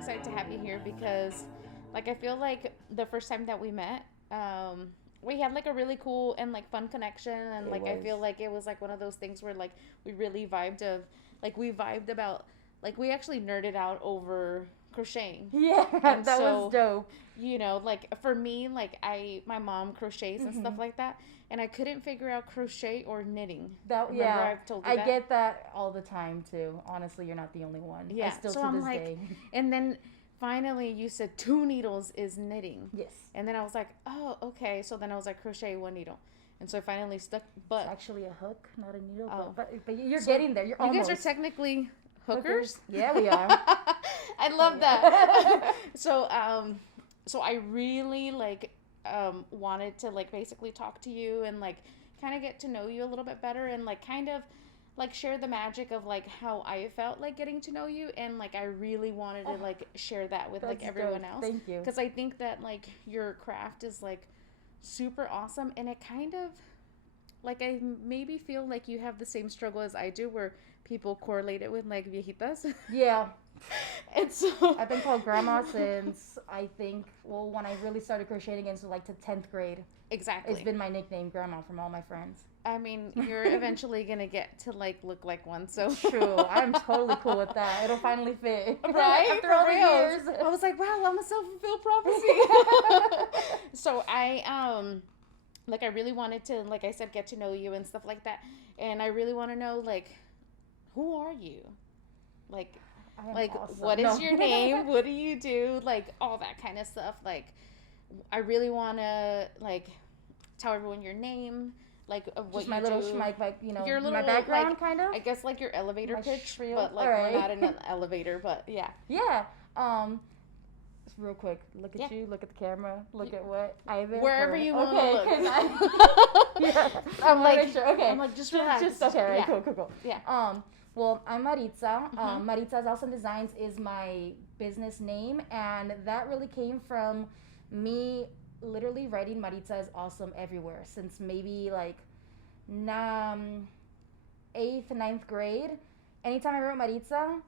excited to have you here because, like, I feel like the first time that we met, we had like a really cool and like fun connection, and It like I was. feel like it was like one of those things where like we really vibed of, like we vibed about, like we actually nerded out over crocheting. Yeah, And that was so, dope. like for me, like my mom crochets and stuff Hmm. like that, and I couldn't figure out crochet or knitting. That Remember yeah, I've told you I that? get that all the time too. Honestly, you're not the only one. I Yeah. still So to I'm this like, day. and then finally you said two needles is knitting. Yes, And then I was like, oh, okay. So then I was like, crochet one needle. And so I finally stuck, it's but, actually a hook, not a needle. oh. But you're So getting there. You're you guys almost are technically hookers? Yeah, we are. I Oh, love yeah. that. So I really like, wanted to like basically talk to you and like kind of get to know you a little bit better and like kind of like share the magic of like how I felt like getting to know you, and like I really wanted to Oh, like share that with like that's everyone dope. else, Thank you. because I think that like your craft is like super awesome, and it kind of like I maybe feel like you have the same struggle as I do where people correlate it with like viejitas. Yeah, And so I've been called grandma since I think when I really started crocheting into like to 10th grade. It's exactly. been my nickname, grandma, from all my friends. I mean, you're eventually gonna get to like look like one, so True, I'm totally cool with that. It'll finally fit. right After for all the real. years. I was like, wow, I'm a self-fulfilled prophecy. So I really wanted to, like I said, get to know you and stuff like that, and I really want to know like who are you, like I am like awesome. what No. is your name, what do you do, like all that kind of stuff. Like I really want to like tell everyone your name, like of what Just my you little do. Your my little background, like kind of. I guess like your elevator My pitch, spiel. but like All we're right. not in an elevator, but yeah. Yeah. Just real quick, look at Yeah. you, look at the camera, look at what Ivan. Wherever you want okay, to look. 'cause I, yeah, I'm wanna like, make sure. Okay, I'm like, just relax. just okay. All right, Yeah. cool. Yeah. Well, I'm Maritza. Mhm. Maritza's Awesome Designs is my business name, and that really came from me literally writing Maritza is awesome everywhere since maybe like um, eighth, ninth grade. Anytime I wrote Maritza,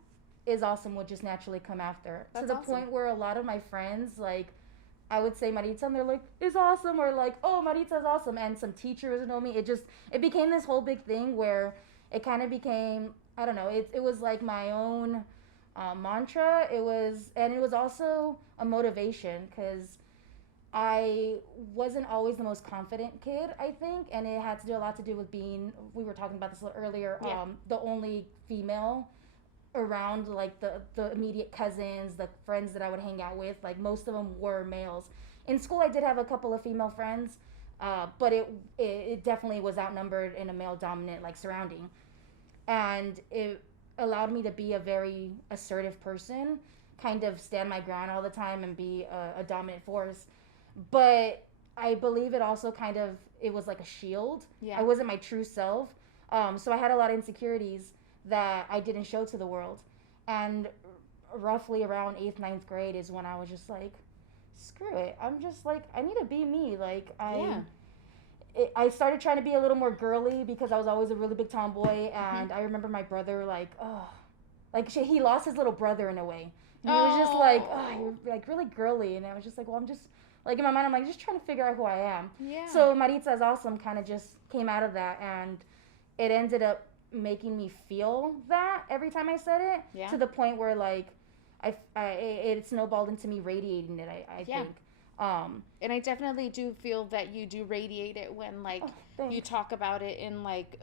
is awesome would just naturally come after. That's to the awesome. point where a lot of my friends, like, I would say Maritza and they're like, is awesome, or like, oh, Maritza's awesome. And some teachers know me. It became this whole big thing where it kind of became, I don't know, it was like my own mantra. And it was also a motivation because I wasn't always the most confident kid, I think, and it had to do a lot to do with being. We were talking about this a little earlier. Yeah. The only female around, like the immediate cousins, the friends that I would hang out with. Like most of them were males. In school, I did have a couple of female friends, but it definitely was outnumbered in a male dominant like surrounding, and it allowed me to be a very assertive person, kind of stand my ground all the time and be a dominant force. But I believe it also it was like a shield. Yeah. I wasn't my true self. So I had a lot of insecurities that I didn't show to the world. And roughly around 8th, ninth grade is when I was just like, screw it. I'm just like, I need to be me. Like, Yeah. I started trying to be a little more girly because I was always a really big tomboy. Mm-hmm. And I remember my brother, he lost his little brother in a way. And he was just like, oh, you're like really girly. And I was just like, well, I'm just, like in my mind, I'm like, just trying to figure out who I am. Yeah. So Maritza's Awesome kind of just came out of that, and it ended up making me feel that every time I said it, Yeah. to the point where like it snowballed into me radiating it. I Yeah. think. And I definitely do feel that you do radiate it when like Thanks. you talk about it in like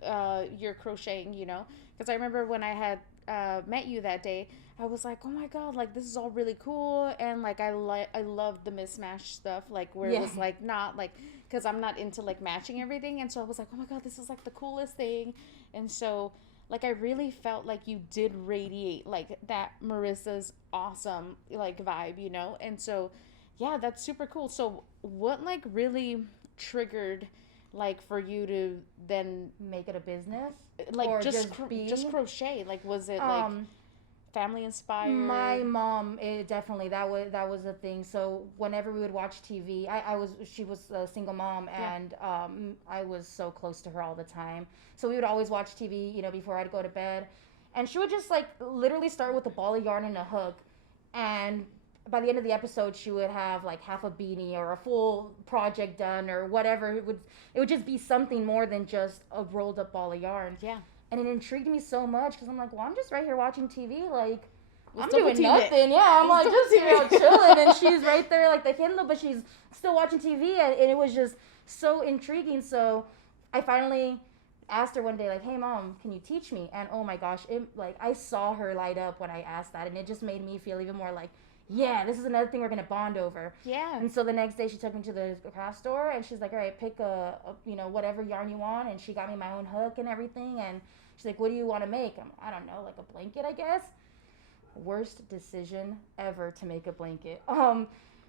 your crocheting, because I remember when I had met you that day, I was like, oh my god, like this is all really cool, and like I loved the mismatch stuff, like where it was like not like, because I'm not into like matching everything, and so I was like, oh my god, this is like the coolest thing. And so like I really felt like you did radiate like that Marissa's awesome like vibe. And so yeah, that's super cool. So what like really triggered like for you to then Make it a business, like or just be just crochet? Like was it like family inspired? My mom, it definitely that was a thing. So whenever we would watch TV, she was a single mom, Yeah. and I was so close to her all the time. So we would always watch TV, before I'd go to bed, and she would just like literally start with a ball of yarn and a hook, and by the end of the episode she would have like half a beanie or a full project done or whatever. It would just be something more than just a rolled up ball of yarn. Yeah. And it intrigued me so much because I'm like, well, I'm just right here watching TV, like I'm double doing team it. nothing. Yeah, I'm Let's like double just, you team know, it. chilling, and she's right there like the Kindle, but she's still watching TV, and it was just so intriguing. So I finally asked her one day, like, hey mom, can you teach me? And oh my gosh, it, like, I saw her light up when I asked that, and it just made me feel even more like, yeah, this is another thing we're gonna bond over. Yeah. And so the next day she took me to the craft store, and she's like, all right, pick a you know, whatever yarn you want, and she got me my own hook and everything. And she's like, what do you want to make? I don't know, like a blanket, I guess. Worst decision ever to make a blanket.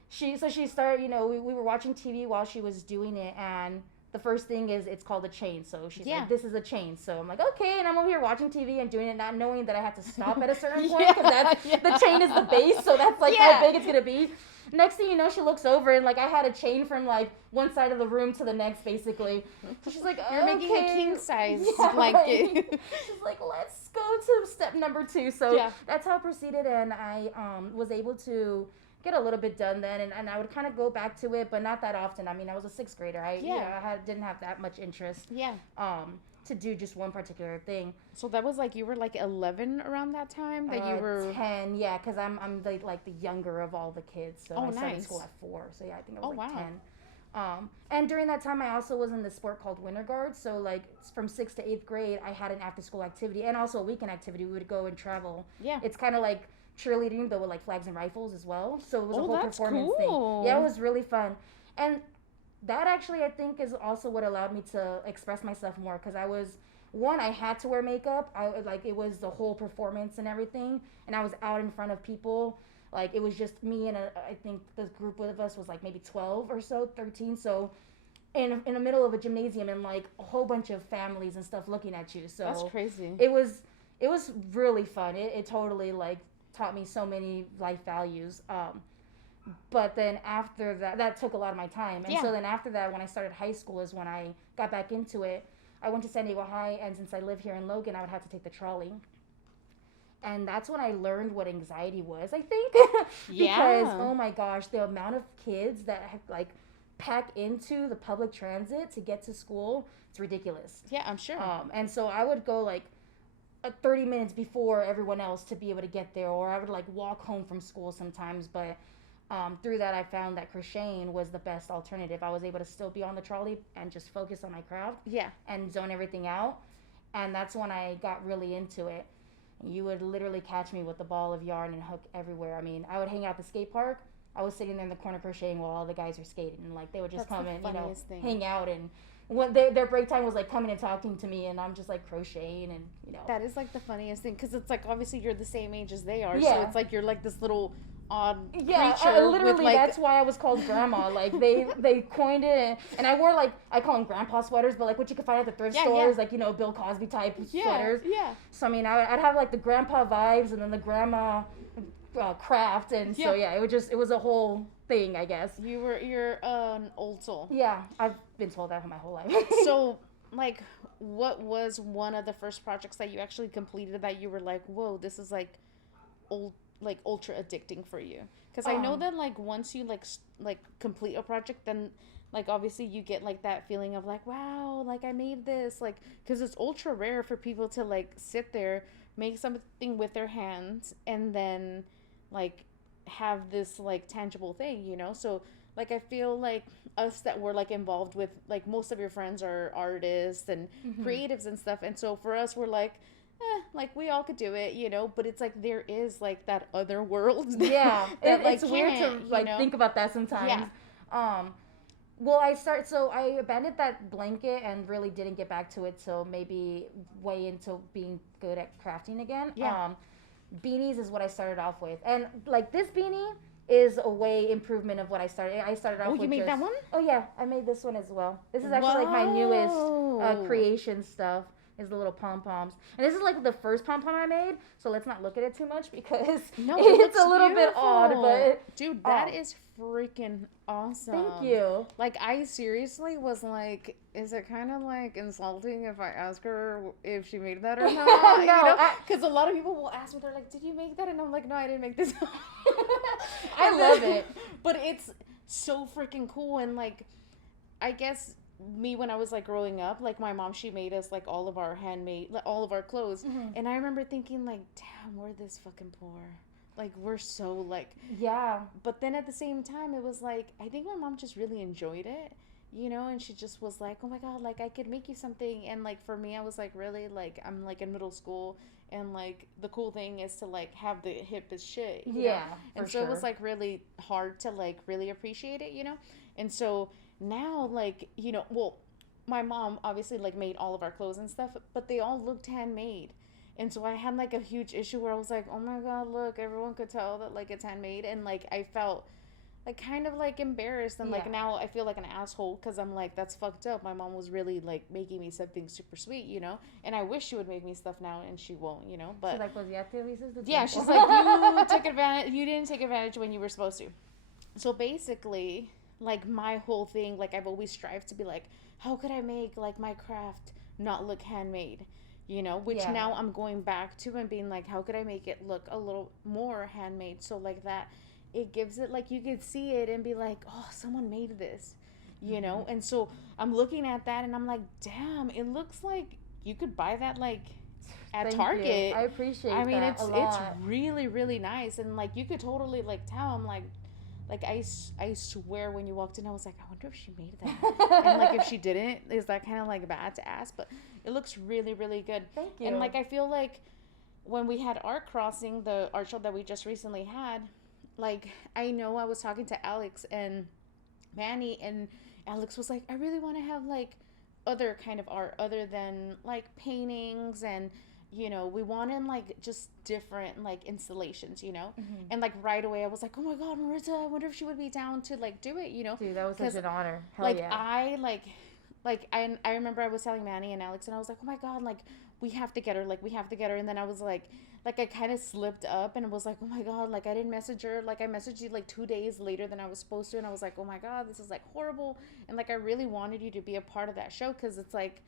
She started, you know, we were watching TV while she was doing it, and the first thing is it's called a chain. So she's like, this is a chain. So I'm like, okay, and I'm over here watching TV and doing it, not knowing that I have to stop at a certain point because that's the chain is the base, so that's like how big it's gonna be. Next thing you know, she looks over and like I had a chain from like one side of the room to the next, basically. So she's like, you're making a king size blanket. Right. She's like, let's go to step number 2. So that's how it proceeded, and I was able to get a little bit done then, and I would kind of go back to it, but not that often. I mean, I was a 6th grader. You know, didn't have that much interest. To do just one particular thing. So that was like you were like 11 around that time that you were 10, yeah, because I'm the younger of all the kids. So I started school at 4. So yeah, I think I was 10. And during that time, I also was in this sport called Winter Guard. So like from 6th to 8th grade, I had an after school activity and also a weekend activity. We would go and travel. Yeah, it's kind of like cheerleading, but with like flags and rifles as well. So it was a whole performance cool. thing. Yeah, it was really fun. And that actually, I think, is also what allowed me to express myself more, because I had to wear makeup. It was the whole performance and everything, and I was out in front of people. Like, it was just me and I think the group of us was like maybe 12 or so, 13. So in the middle of a gymnasium and like a whole bunch of families and stuff looking at you. So that's crazy. It was really fun. It totally like taught me so many life values. But then after that took a lot of my time. And so then after that, when I started high school is when I got back into it. I went to San Diego High, and since I live here in Logan, I would have to take the trolley. And that's when I learned what anxiety was, I think. Because, oh my gosh, the amount of kids that have, like, pack into the public transit to get to school, it's ridiculous. Yeah, I'm sure. And so I would go, like, 30 minutes before everyone else to be able to get there, or I would, like, walk home from school sometimes, but through that, I found that crocheting was the best alternative. I was able to still be on the trolley and just focus on my craft. Yeah. And zone everything out. And that's when I got really into it. You would literally catch me with the ball of yarn and hook everywhere. I mean, I would hang out at the skate park. I was sitting there in the corner crocheting while all the guys were skating. And, like, they would just come and, you know, hang out. And when their break time was, like, coming and talking to me. And I'm just, like, crocheting and, you know. That is, like, the funniest thing. Because it's, like, obviously you're the same age as they are. Yeah. So it's, like, you're, like, this little odd creature. Literally, with, like, that's why I was called grandma. Like, they coined it, and I wore, like, I call them grandpa sweaters, but like what you could find at the thrift stores, like, you know, Bill Cosby type sweaters. Yeah. So I mean, I'd have like the grandpa vibes and then the grandma craft, and so it was a whole thing, I guess. You're an old soul. Yeah, I've been told that for my whole life. So, like, what was one of the first projects that you actually completed that you were like, whoa, this is like ultra addicting for you? Because I know that, like, once you like complete a project, then, like, obviously you get like that feeling of like, wow, like I made this, like, because it's ultra rare for people to like sit there, make something with their hands, and then like have this like tangible thing, you know. So like I feel like us that were like involved with, like, most of your friends are artists and creatives and stuff, and so for us we're like, like we all could do it, you know, but it's like there is like that other world. Yeah, that, it's weird to like think about that sometimes. Yeah. Well, I abandoned that blanket and really didn't get back to it till maybe way into being good at crafting again. Yeah. Beanies is what I started off with, and like this beanie is a way improvement of what I started. I started off with. Oh, you made that one? Oh yeah, I made this one as well. This is actually like my newest creation stuff. Is the little pom-poms. And this is like the first pom-pom I made, so let's not look at it too much because it's a little bit odd, but dude, that is freaking awesome. Thank you. Like, I seriously was like, is it kind of like insulting if I ask her if she made that or not? No, because a lot of people will ask me, they're like, did you make that? And I'm like, no, I didn't make this. I love it. But it's so freaking cool. And like, I guess me when I was like growing up, like my mom, she made us like all of our handmade, like, all of our clothes. And I remember thinking like, damn, we're this fucking poor. Like we're so like, Yeah. but then at the same time, it was like, I think my mom just really enjoyed it, and she just was like, oh my God, like I could make you something. And like for me, I was like, really? Like I'm like in middle school, and like the cool thing is to like have the hippest shit, Yeah. And so it was like really hard to like really appreciate it, And so now, like, well, my mom obviously like made all of our clothes and stuff, but they all looked handmade. And so I had like a huge issue where I was like, oh my God, look, everyone could tell that like it's handmade. And like I felt like kind of like embarrassed. And like now I feel like an asshole because I'm like, that's fucked up. My mom was really like making me something super sweet, And I wish she would make me stuff now, and she won't, But she's like, pues ya te avisas de yeah, tiempo. she's like, you took advantage. You didn't take advantage when you were supposed to. So basically, like my whole thing, like I've always strived to be like, how could I make like my craft not look handmade? Which now I'm going back to and being like, how could I make it look a little more handmade? So like that, it gives it like you could see it and be like, oh, someone made this, And so I'm looking at that and I'm like, damn, it looks like you could buy that like at Thank Target. you. I appreciate I mean, that it's a lot. it's really really nice, and like you could totally like tell. I'm like I swear when you walked in, I was like, I wonder if she made that. And like if she didn't, is that kind of like bad to ask? But it looks really really good. Thank you. And like I feel like when we had Art Crossing, the art show that we just recently had, like I know I was talking to Alex and Manny, and Alex was like, I really want to have like other kind of art other than like paintings, and we wanted like just different like installations, And like right away I was like, oh my God, Marissa, I wonder if she would be down to like do it, Dude, that was such an honor. Hell like yeah. I remember I was telling Manny and Alex, and I was like, oh my God, like we have to get her, and then I was like I kind of slipped up and was like, oh my God, like I didn't message her, like I messaged you like 2 days later than I was supposed to, and I was like, oh my God, this is like horrible, and like I really wanted you to be a part of that show because it's like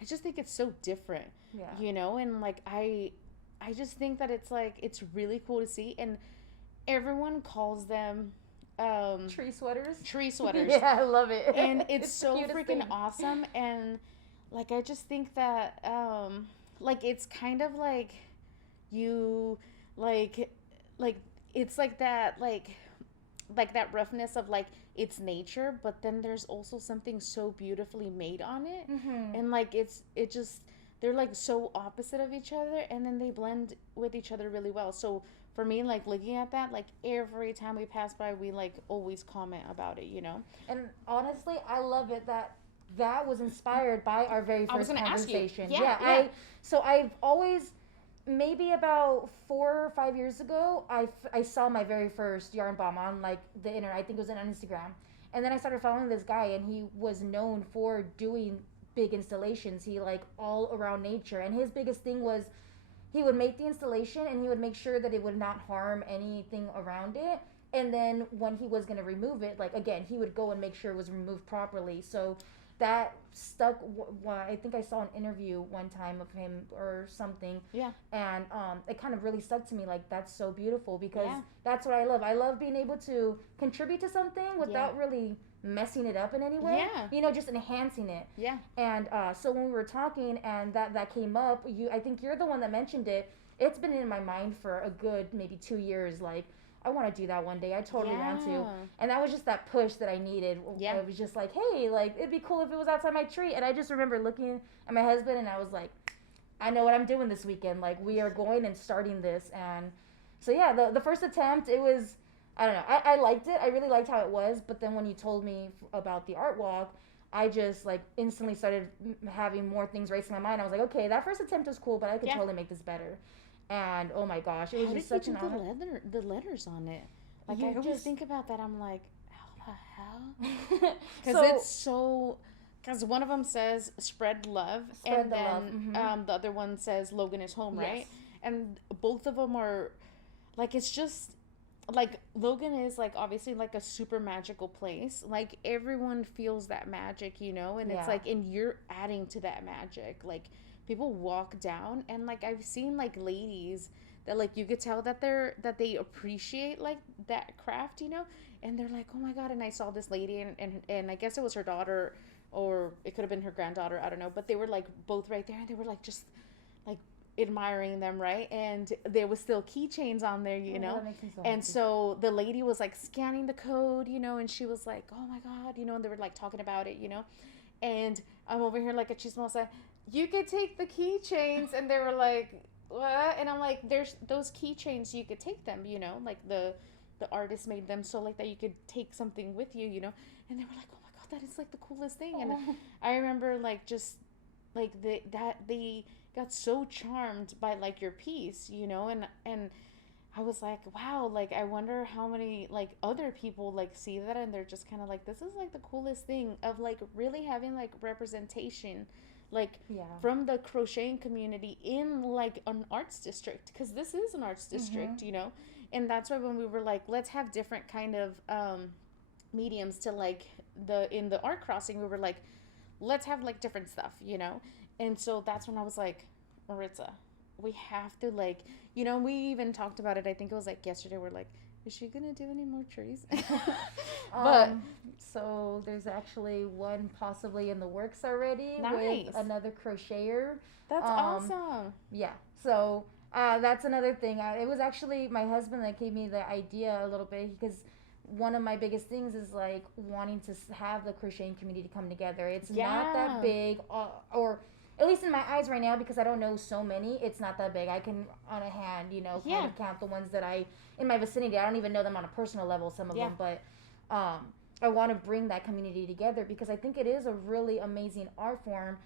I just think it's so different, and like I just think that it's like it's really cool to see, and everyone calls them tree sweaters. Yeah, I love it. And it's so freaking thing. awesome. And like I just think that like it's kind of like you like it's like that that roughness of like it's nature, but then there's also something so beautifully made on it. And like it just they're like so opposite of each other, and then they blend with each other really well. So for me, like looking at that, like every time we pass by, we like always comment about it, And honestly, I love it that was inspired by our very first conversation. Yeah. So I've always, maybe about 4 or 5 years ago, I saw my very first yarn bomb on like the internet. I think it was on Instagram, and then I started following this guy, and he was known for doing big installations. He like all around nature, and his biggest thing was he would make the installation and he would make sure that it would not harm anything around it. And then when he was going to remove it, like again, he would go and make sure it was removed properly. So that stuck. I think I saw an interview one time of him or something. Yeah. And it kind of really stuck to me. Like that's so beautiful because that's what I love. I love being able to contribute to something without really messing it up in any way. Yeah. Just enhancing it. Yeah. And so when we were talking and that came up, I think you're the one that mentioned it. It's been in my mind for a good maybe 2 years. Like I want to do that one day. I totally want to. And that was just that push that I needed. Yeah. It was just like, hey, like it'd be cool if it was outside my tree. And I just remember looking at my husband and I was like, I know what I'm doing this weekend. Like we are going and starting this. And so yeah, the first attempt, it was, I don't know. I liked it. I really liked how it was. But then when you told me about the art walk, I just like instantly started having more things race in my mind. I was like, okay, that first attempt was cool, but I could totally make this better. And oh my gosh, it was just such an honor. The letters on it. Like I always think about that. I'm like, how the hell? Because it's so. Because one of them says "spread love," and then the other one says "Logan is home," right? And both of them are, like, it's just like Logan is like obviously like a super magical place. Like everyone feels that magic, and it's like, and you're adding to that magic. Like people walk down, and like I've seen like ladies that like you could tell that they appreciate like that craft, you know. And they're like, oh my god. And I saw this lady, and I guess it was her daughter, or it could have been her granddaughter, I don't know, but they were like both right there, and they were like just like admiring them, right? And there was still keychains on there, you know. That makes me so And happy. so the lady was like scanning the code, you know, and she was like, oh my god, you know. And they were like talking about it, you know. And I'm over here like a chismosa, you could take the keychains. And they were like, what? And I'm like, there's those keychains, you could take them, you know, like the artist made them so like that you could take something with you, you know. And they were like, oh my god, that is like the coolest thing. And I remember like just like they got so charmed by like your piece, you know. And I was like, wow, like I wonder how many like other people like see that, and they're just kind of like, this is like the coolest thing of like really having like representation, like Yeah. from the crocheting community in like an arts district, because this is an arts district, you know. And that's why when we were like, let's have different kind of mediums to like in the art crossing, we were like, let's have like different stuff, you know. And so that's when I was like, Maritza, we have to like, you know, we even talked about it, I think it was like yesterday, we're like, is she gonna do any more trees? But so there's actually one possibly in the works already nice. with another crocheter. That's awesome. Yeah. So that's another thing. It was actually my husband that gave me the idea a little bit, because one of my biggest things is like wanting to have the crocheting community come together. It's not that big, or at least in my eyes right now, because I don't know so many. It's not that big. I can on a hand, you know, kind of count the ones that in my vicinity. I don't even know them on a personal level, some of them, but I want to bring that community together, because I think it is a really amazing art form.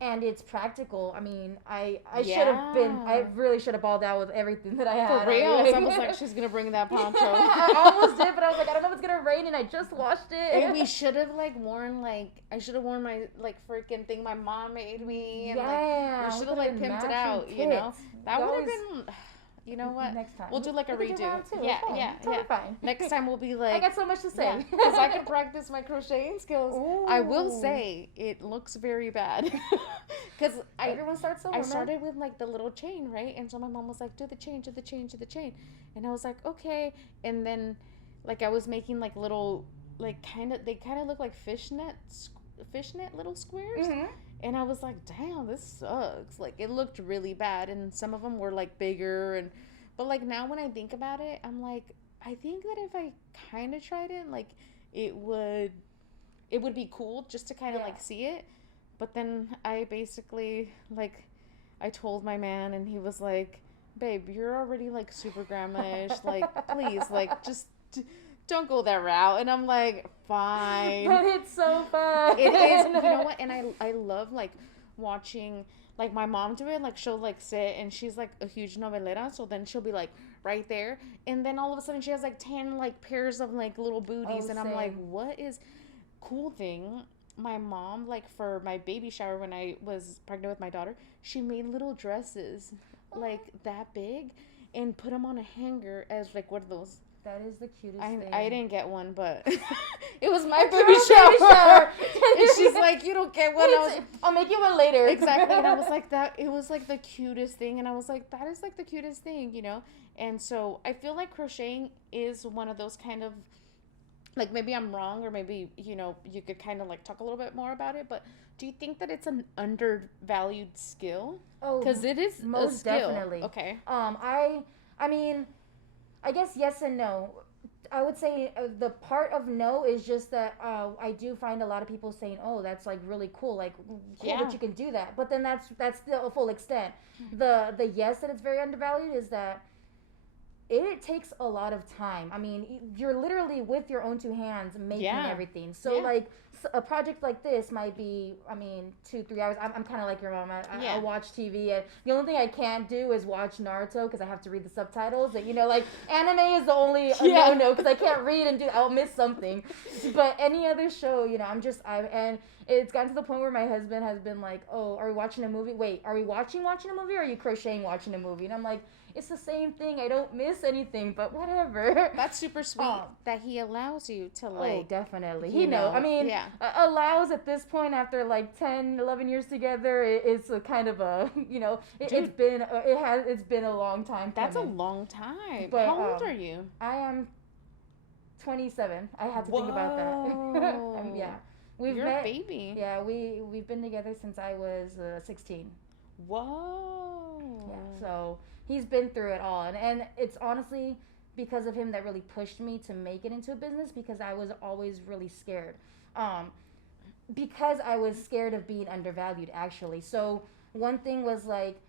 And it's practical. I mean, I should have been. I really should have balled out with everything that I had. For real, I was like, she's gonna bring that poncho. I almost did, but I was like, I don't know if it's gonna rain, and I just washed it. And we should have like worn I should have worn my like freaking thing my mom made me. And, yeah, we should have like pimped it out. Kits. You know, that would have been. You know what? Next time we'll do like a redo. Yeah. Fine. Next time we'll be like. I got so much to say. Because I can practice my crocheting skills. Ooh. I will say it looks very bad. Because everyone starts somewhere. I started with like the little chain, right? And so my mom was like, do the chain, do the chain, do the chain. And I was like, okay. And then like I was making like little like they kind of look like fishnet little squares. Mm-hmm. And I was like, damn, this sucks. Like, it looked really bad. And some of them were, like, bigger. But, like, now when I think about it, I'm like, I think that if I kind of tried it, like, it would be cool just to kind of, like, see it. But then I basically, like, I told my man, and he was like, babe, you're already, like, super grandma-ish. Like, please, like, just... don't go that route. And I'm like, fine. But it's so fun. It is. You know what? And I love like watching like my mom do it. Like she'll like sit, and she's like a huge novelera, so then she'll be like right there, and then all of a sudden she has like 10 like pairs of like little booties. And I'm like, what is cool thing? My mom, like for my baby shower when I was pregnant with my daughter, she made little dresses like that big and put them on a hanger as like what are those? That is the cutest thing. I didn't get one, but it was my baby shower. And she's like, you don't get one. I'll make you one later. Exactly. And I was like, it was like the cutest thing. And I was like, that is like the cutest thing, you know? And so I feel like crocheting is one of those kind of, like maybe I'm wrong, or maybe, you know, you could kind of like talk a little bit more about it. But do you think that it's an undervalued skill? Oh, because it is most a skill. Definitely. Okay. I mean, I guess yes and no. I would say the part of no is just that I do find a lot of people saying, "Oh, that's like really cool, like cool that you can do that." But then that's the full extent. The yes that it's very undervalued is that it takes a lot of time. I mean, you're literally with your own two hands making everything. So like a project like this might be, 2-3 hours. I'm kind of like your mom. I watch TV, and the only thing I can't do is watch Naruto because I have to read the subtitles. And, you know, like anime is the only no because I can't read and I'll miss something. But any other show, you know, and It's gotten to the point where my husband has been like, "Oh, are we watching a movie? Wait, are we watching a movie, or are you crocheting watching a movie?" And I'm like, "It's the same thing. I don't miss anything, but whatever." That's super sweet that he allows you to Oh, like, definitely. you I know, mean, yeah. allows at this point after like 10, 11 years together. It's a kind of a, it's Dude, it's been a long time that's a coming. long time. But How old are you? I am 27. I had to think about that. Yeah. Whoa. We've You're a met. baby. Yeah, we've been together since I was 16. Yeah, Whoa. so he's been through it all, and it's honestly because of him that really pushed me to make it into a business because I was always really scared. Um, because I was scared of being undervalued actually. So one thing was like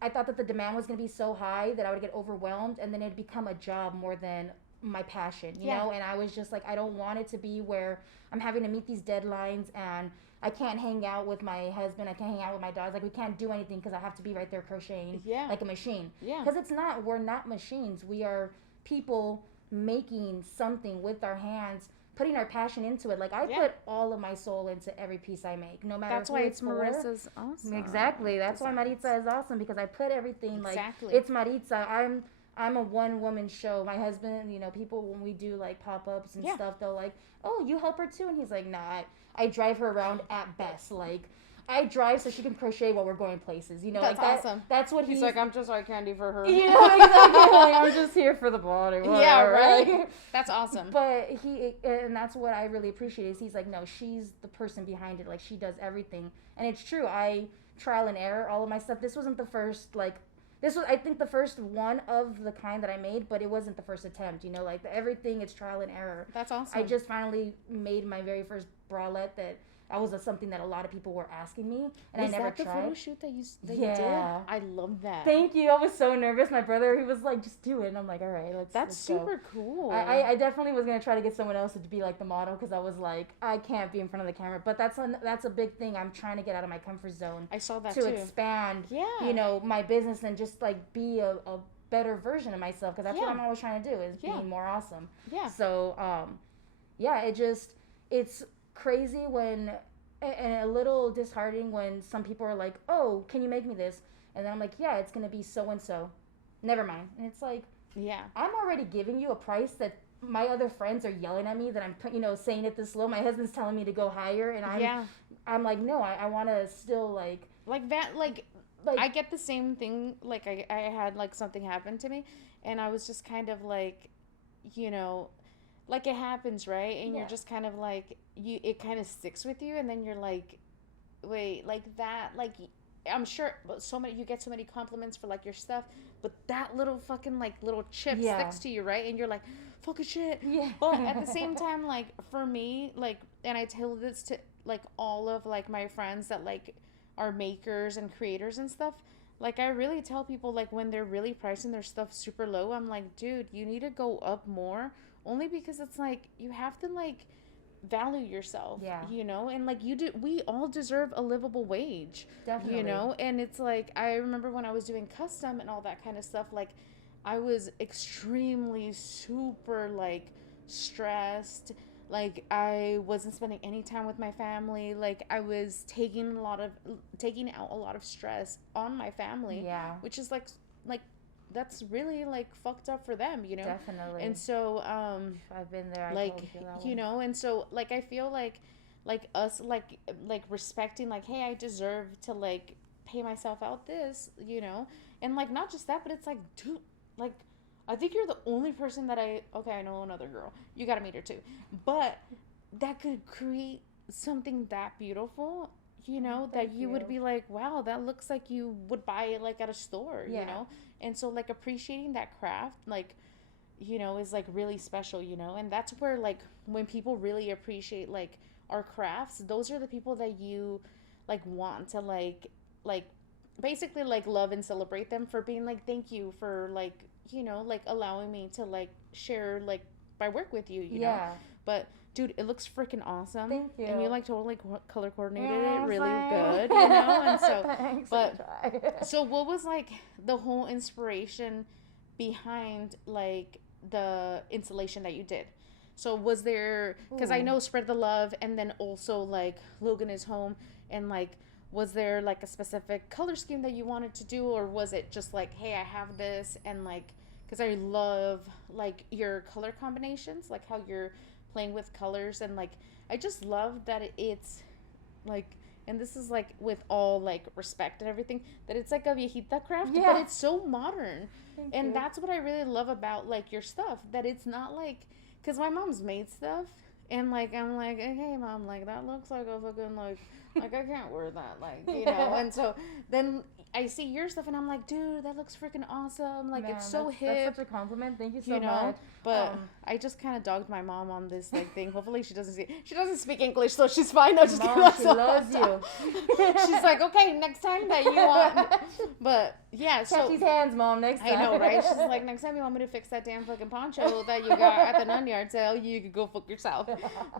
I thought that the demand was going to be so high that I would get overwhelmed and then it'd become a job more than my passion, Yeah. and I was just like I don't want it to be where I'm having to meet these deadlines and I can't hang out with my husband, I can't hang out with my dogs, like we can't do anything because I have to be right there crocheting Yeah. like a machine. Yeah. Because we're not machines, we are people making something with our hands, putting our passion into it. Like I Yeah. put all of my soul into every piece I make, no matter That's who why it's it's for. Marissa's awesome. Exactly. That's why Designs. Maritza is awesome because I put everything Exactly. like it's Maritza. I'm a one woman show. My husband, people when we do like pop ups and Yeah. stuff, they'll like, "Oh, you help her too?" And he's like, "Nah, I drive her around at best. Like I drive so she can crochet while we're going places. That's like awesome. That's what He's like, I'm just eye candy for her. exactly. Like, I'm just here for the body. Whatever, Yeah, right. right? That's awesome. But and that's what I really appreciate is he's like, no, she's the person behind it. Like she does everything, and it's true. I trial and error all of my stuff. This wasn't the first this was I think the first one of the kind that I made, but it wasn't the first attempt. Everything is trial and error. That's awesome. I just finally made my very first bralette that was something that a lot of people were asking me, and was I never that the tried. photo shoot that you Yeah. did? I love that. Thank you. I was so nervous. My brother, he was like, "Just do it," and I'm like, "All right, That's let's go." super cool. I definitely was gonna try to get someone else to be like the model because I was like, I can't be in front of the camera. But that's a big thing. I'm trying to get out of my comfort zone I saw that to too. expand, Yeah. my business and just like be a better version of myself because that's what Yeah. I'm always trying to do is Yeah. being more awesome. Yeah. So yeah, it's crazy when and a little disheartening when some people are like, "Oh, can you make me this?" And then I'm like, "Yeah, it's gonna be so and so." Never mind. And it's like, Yeah. I'm already giving you a price that my other friends are yelling at me that I'm saying it this low. My husband's telling me to go higher, and I'm like, no, I want to still like that like I get the same thing. Like I had like something happen to me, and I was just kind of like, like it happens, right? And you're just kind of like it kind of sticks with you, and then you're like, wait, like that, like I'm sure you get so many compliments for like your stuff, but that little fucking like little chip sticks to you, right? And you're like, fucking shit. Yeah. But at the same time, like for me, like, and I tell this to like all of like my friends that like are makers and creators and stuff. Like I really tell people like when they're really pricing their stuff super low, I'm like, dude, you need to go up more. Only because it's like you have to like value yourself, and like we all deserve a livable wage. Definitely. And it's like I remember when I was doing custom and all that kind of stuff, like I was extremely super like stressed, like I wasn't spending any time with my family, like I was taking out a lot of stress on my family, which is like that's really like fucked up for them, Definitely. And so I've been there. And so like I feel like us like respecting like, hey, I deserve to like pay myself out this, and like not just that, but it's like, dude, like I think you're the only person that I know another girl, you gotta meet her too, but that could create something that beautiful, that you would be like, wow, that looks like you would buy it like at a store, and so like appreciating that craft, like, is like really special, and that's where like when people really appreciate like our crafts, those are the people that you like want to like basically like love and celebrate them for being like, thank you for like, like allowing me to like share like my work with you, know. But dude, it looks freaking awesome. Thank you. And you like totally color coordinated it really good, and so Thanks, but so what was like the whole inspiration behind like the installation that you did? So was there, because I Ooh. know Spread the Love and then also like Logan is Home, and like was there like a specific color scheme that you wanted to do, or was it just like, hey, I have this, and like, because I love like your color combinations, like how you're playing with colors, and like I just love that it's like, and this is like with all like respect and everything, that it's like a viejita craft, but Yeah. it's so modern. Thank And you. that's what I really love about like your stuff, that it's not like, because my mom's made stuff, and like I'm like, hey mom, like that looks like a fucking like I can't wear that, like, you know. Yeah. And so then I see your stuff and I'm like, dude, that looks freaking awesome, like it's Man, so that's hip, such a compliment. Thank you you so know. much. But Um, I just kind of dogged my mom on this like thing. Hopefully she doesn't speak English, so she's fine. No, just kidding. Mom, she loves you. She's like, okay, next time that you want. But yeah, Catch so these hands, Mom, next time. I know, right? She's like, next time you want me to fix that damn fucking poncho that you got at the nun yard sale, you could go fuck yourself.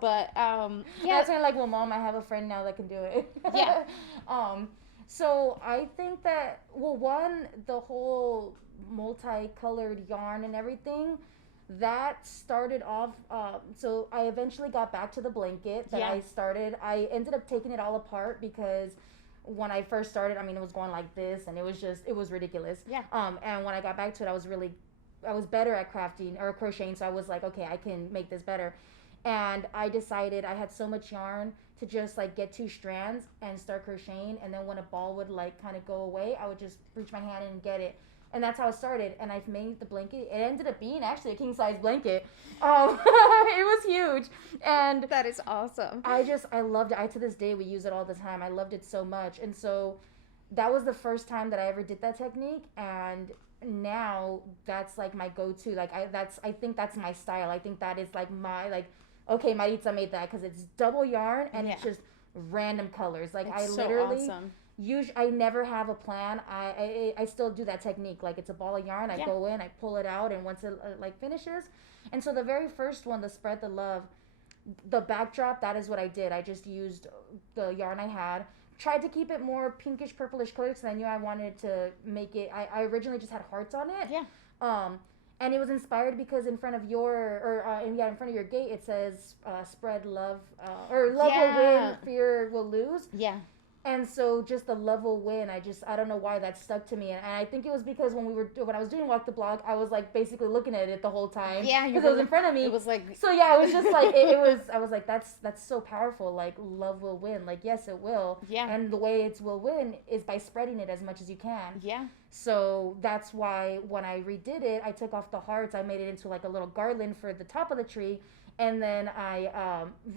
But yeah, That's when like, well, Mom, I have a friend now that can do it. yeah, um, so I think that, well, one, the whole multicolored yarn and everything, that started off. So I eventually got back to the blanket that yeah, I started. I ended up taking it all apart because when I first started, I mean, it was going like this, and it was ridiculous. yeah, And when I got back to it, I was better at crafting or crocheting, so I was like, okay, I can make this better. And I decided I had so much yarn to just like get two strands and start crocheting, and then when a ball would like kind of go away, I would just reach my hand in and get it. And that's how it started. And I've made the blanket. It ended up being actually a king size blanket. It was huge, and that is awesome. I loved it. I to this day we use it all the time. I loved it so much, and so that was the first time that I ever did that technique, and now that's like my go-to. Like I think that's my style. I think that is like my like, okay, Maritza made that because it's double yarn and Yeah. it's just random colors. Like It's I so literally awesome. I never have a plan. I still do that technique. Like it's a ball of yarn. I Yeah, go in, I pull it out, and once it like finishes, and so the very first one, the spread the love, the backdrop, that is what I did. I just used the yarn I had. Tried to keep it more pinkish purplish color because I knew I wanted to make it. I originally just had hearts on it. yeah, Um, and it was inspired because in front of your in front of your gate it says spread love or love will yeah, win, fear will lose. yeah, And so just the level win, I don't know why that stuck to me, and I think it was because when I was doing walk the block, I was like basically looking at it the whole time. yeah. Because it was in front of me. It was like, So yeah, it was just like it was. I was like, that's so powerful. Like love will win. Like yes, it will. yeah, And the way it will win is by spreading it as much as you can. yeah, So that's why when I redid it, I took off the hearts. I made it into like a little garland for the top of the tree, and then I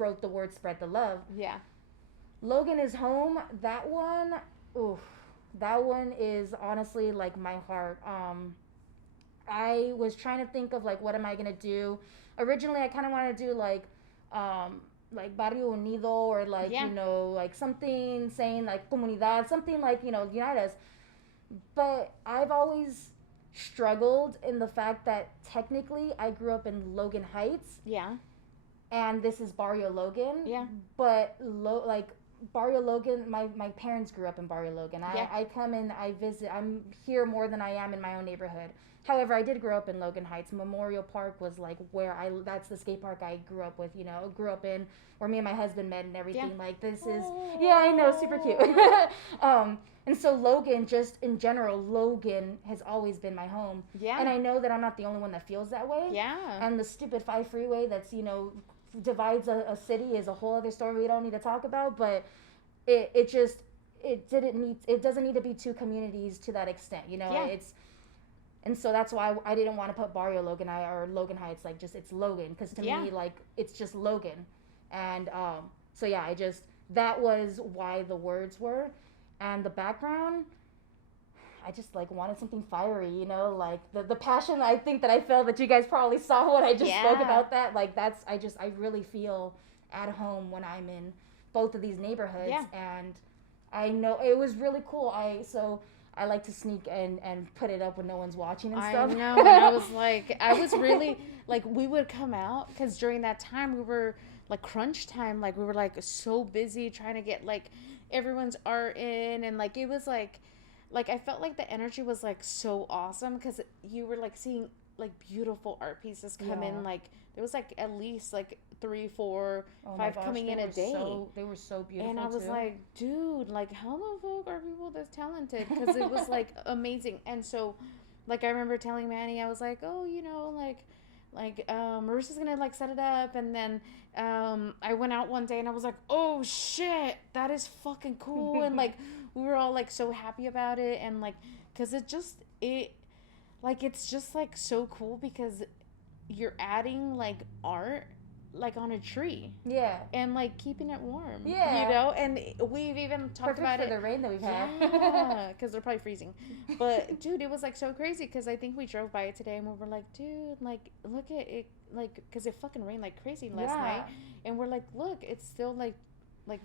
wrote the word "spread the love." yeah, Logan is home. That one, oof, that one is honestly like my heart. I was trying to think of like what am I gonna do. Originally, I kind of wanted to do like Barrio Unido or like yeah, like something saying like comunidad, something like unite us. But I've always struggled in the fact that technically I grew up in Logan Heights yeah, and this is Barrio Logan. yeah, But like Barrio Logan, my parents grew up in Barrio Logan. yeah, I come and I visit. I'm here more than I am in my own neighborhood. However, I did grow up in Logan Heights. Memorial Park was like that's the skate park I grew up with. Grew up in where me and my husband met and everything. Yeah. Like this is yeah, I know, super cute. And so Logan, just in general, Logan has always been my home. yeah, And I know that I'm not the only one that feels that way. yeah, And the stupid 5 freeway that's divides a city is a whole other story we don't need to talk about. But it just it doesn't need to be two communities to that extent. yeah, It's and so that's why I didn't want to put Barrio Logan or Logan Heights, like just it's Logan, because to Yeah. me like it's just Logan. And so yeah, that was why the words were. And the background, I just like wanted something fiery, like the passion I think that I felt that you guys probably saw when I just spoke Yeah. about that. Like that's I really feel at home when I'm in both of these neighborhoods. Yeah. And I know it was really cool. I like to sneak and put it up when no one's watching and I stuff. know. And I was like, I was really like, we would come out because during that time we were like crunch time, like we were like so busy trying to get like everyone's art in, and like it was like I felt like the energy was like so awesome because you were like seeing like beautiful art pieces come Yeah. in. Like there was like at least like 3, 4, Oh my 5 gosh, coming in a day. they were so beautiful And I was too. like, dude, like, how the fuck are people this talented? Because it was like amazing. And so, like, I remember telling Manny, I was like, oh, you know, Marissa's gonna like set it up. And then I went out one day and I was like, oh shit, that is fucking cool. And like, we were all like so happy about it. And like, because it's just like so cool because you're adding like art like on a tree Yeah. and like keeping it warm. Yeah. You know, and we've even talked Perfect about for it. the rain that we've had. Yeah, because they're probably freezing. But dude, it was like so crazy because I think we drove by it today and we were like, dude, like look at it, like because it fucking rained like crazy last night, and we're like, look, it's still like